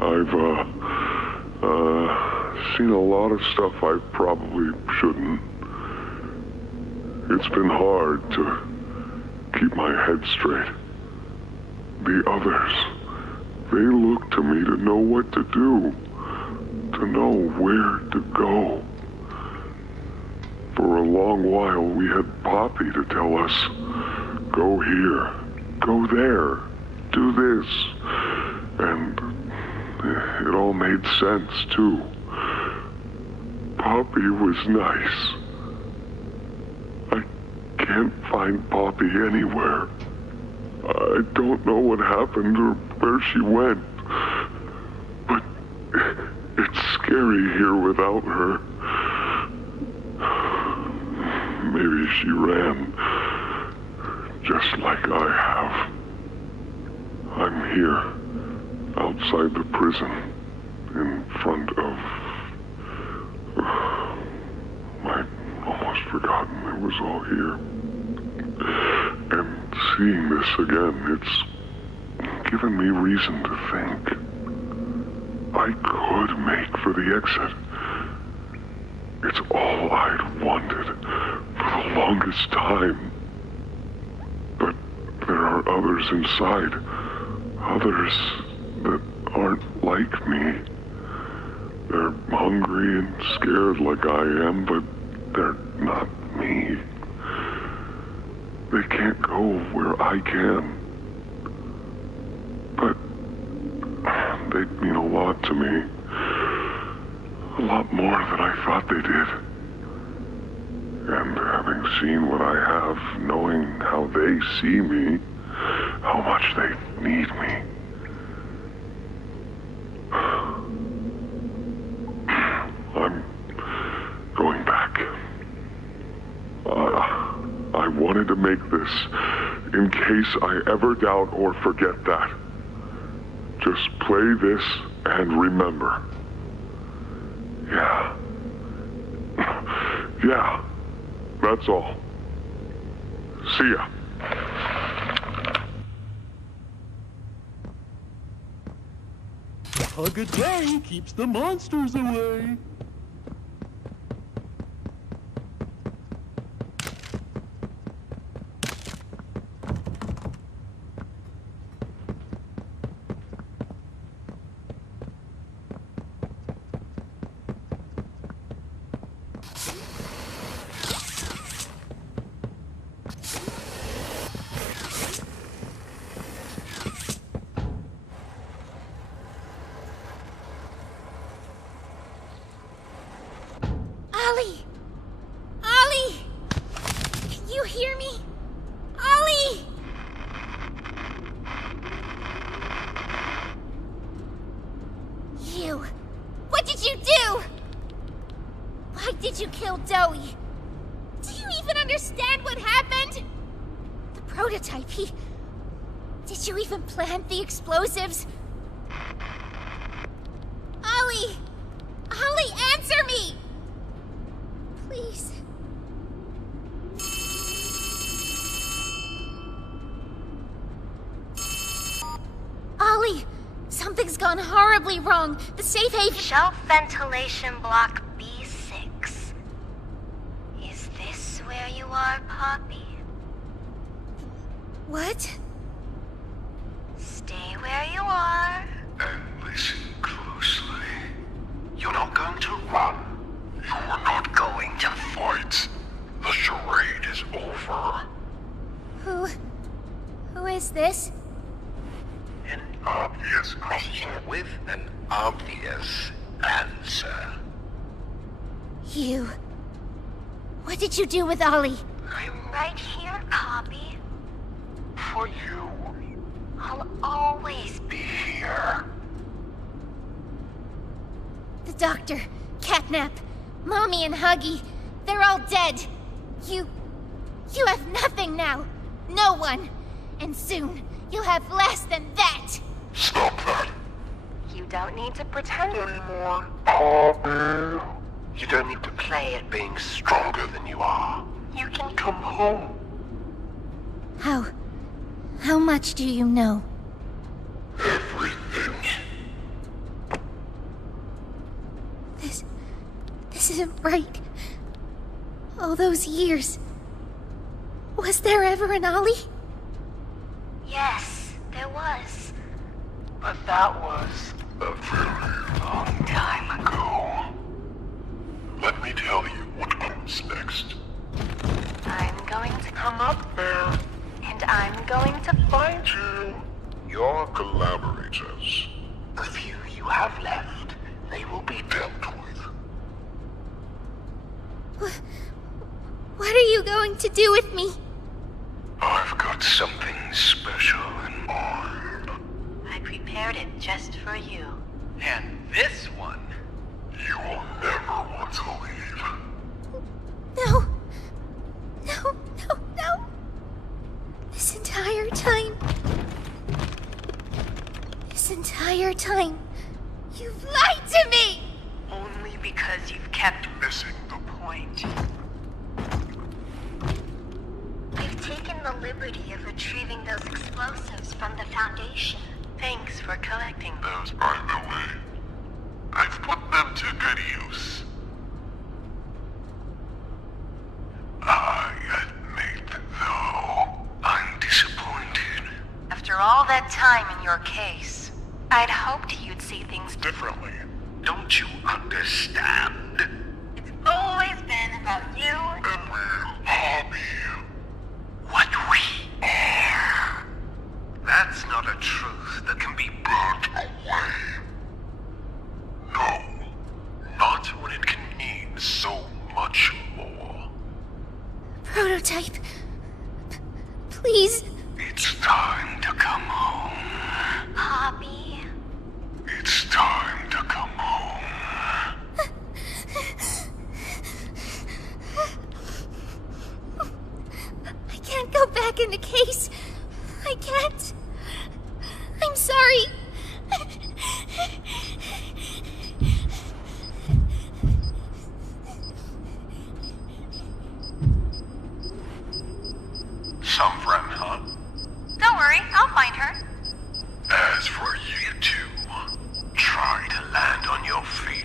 I've seen a lot of stuff I probably shouldn't. It's been hard to keep my head straight. The others, they look to me to know what to do, to know where to go. For a long while, we had Poppy to tell us, go here, go there, do this. And it all made sense, too. Poppy was nice. I can't find Poppy anywhere. I don't know what happened or where she went. But it's scary here without her. Maybe she ran, just like I have. I'm here, outside the prison, in front of... I'd almost forgotten it was all here. And seeing this again, it's given me reason to think. I could make for the exit. It's all I'd wanted for the longest time. But there are others inside. Others that aren't like me. They're hungry and scared like I am, but they're not me. They can't go where I can. But they'd mean a lot to me. A lot more than I thought they did. And having seen what I have, knowing how they see me, how much they need me. I'm going back. I wanted to make this in case I ever doubt or forget that. Just play this and remember. Yeah. Yeah. That's all. See ya. A hug a day keeps the monsters away. Ollie! Ollie! Can you hear me? Ollie! You! What did you do? Why did you kill Zoe? Do you even understand what happened? The prototype, Did you even plant the explosives? Ollie! Ollie, answer me! Please. Ollie! Something's gone horribly wrong. The safe haven... Shelf ventilation block B6. Is this where you are, Poppy? What? Stay where you are. And listen closely. You're not going to run. You're not going to fight. The charade is over. Who is this? An obvious question with an obvious answer. You. What did you do with Ollie? I'm right here, Poppy. For you. I'll always be here. The doctor, Catnap, Mommy and Huggy, they're all dead. You have nothing now. No one. And soon, you'll have less than that. Stop that. You don't need to pretend anymore. Poppy. You don't need to play at being stronger than you are. You can come home. How much do you know? Everything. This isn't right. All those years. Was there ever an Ollie? Yes, there was. But that was a very long time ago. Let me tell you what comes next. I'm going to come up there. And I'm going to find you. Your collaborators. The few you have left, they will be dealt with. What are you going to do with me? I've got something special in mind. I prepared it just for you. And this one... You will never want to leave. No. No. This entire time... This entire time, you've lied to me! Only because you've kept missing the point. We've taken the liberty of retrieving those explosives from the Foundation. Thanks for collecting Those, by the way, I've put them to good use. I admit, though, I'm disappointed. After all that time in your case, I'd hoped you'd see things Differently. Don't you understand? It's always been about you And we'll all be what we are. That's not a truth that can be burnt away. No, not when it can mean so much more. Prototype. Please. It's time to come home. Poppy. It's time to come home. I can't go back in the case. I can't. I'm sorry. Some friend, huh? Don't worry, I'll find her. As for you two, try to land on your feet.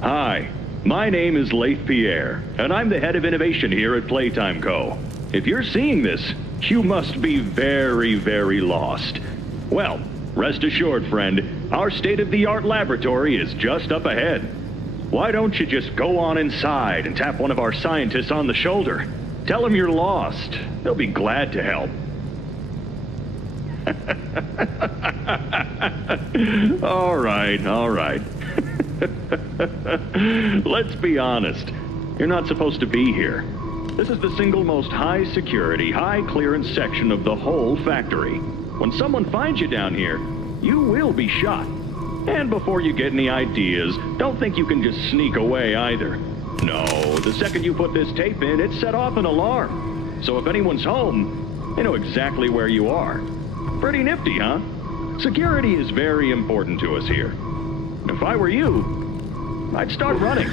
Hi, my name is Leif Pierre, and I'm the head of innovation here at Playtime Co. If you're seeing this, you must be very, very lost. Well, rest assured, friend, our state-of-the-art laboratory is just up ahead. Why don't you just go on inside and tap one of our scientists on the shoulder? Tell them you're lost. They'll be glad to help. All right. Let's be honest. You're not supposed to be here. This is the single most high-security, high-clearance section of the whole factory. When someone finds you down here, you will be shot. And before you get any ideas, don't think you can just sneak away either. No, the second you put this tape in, it set off an alarm. So if anyone's home, they know exactly where you are. Pretty nifty, huh? Security is very important to us here. If I were you, I'd start running.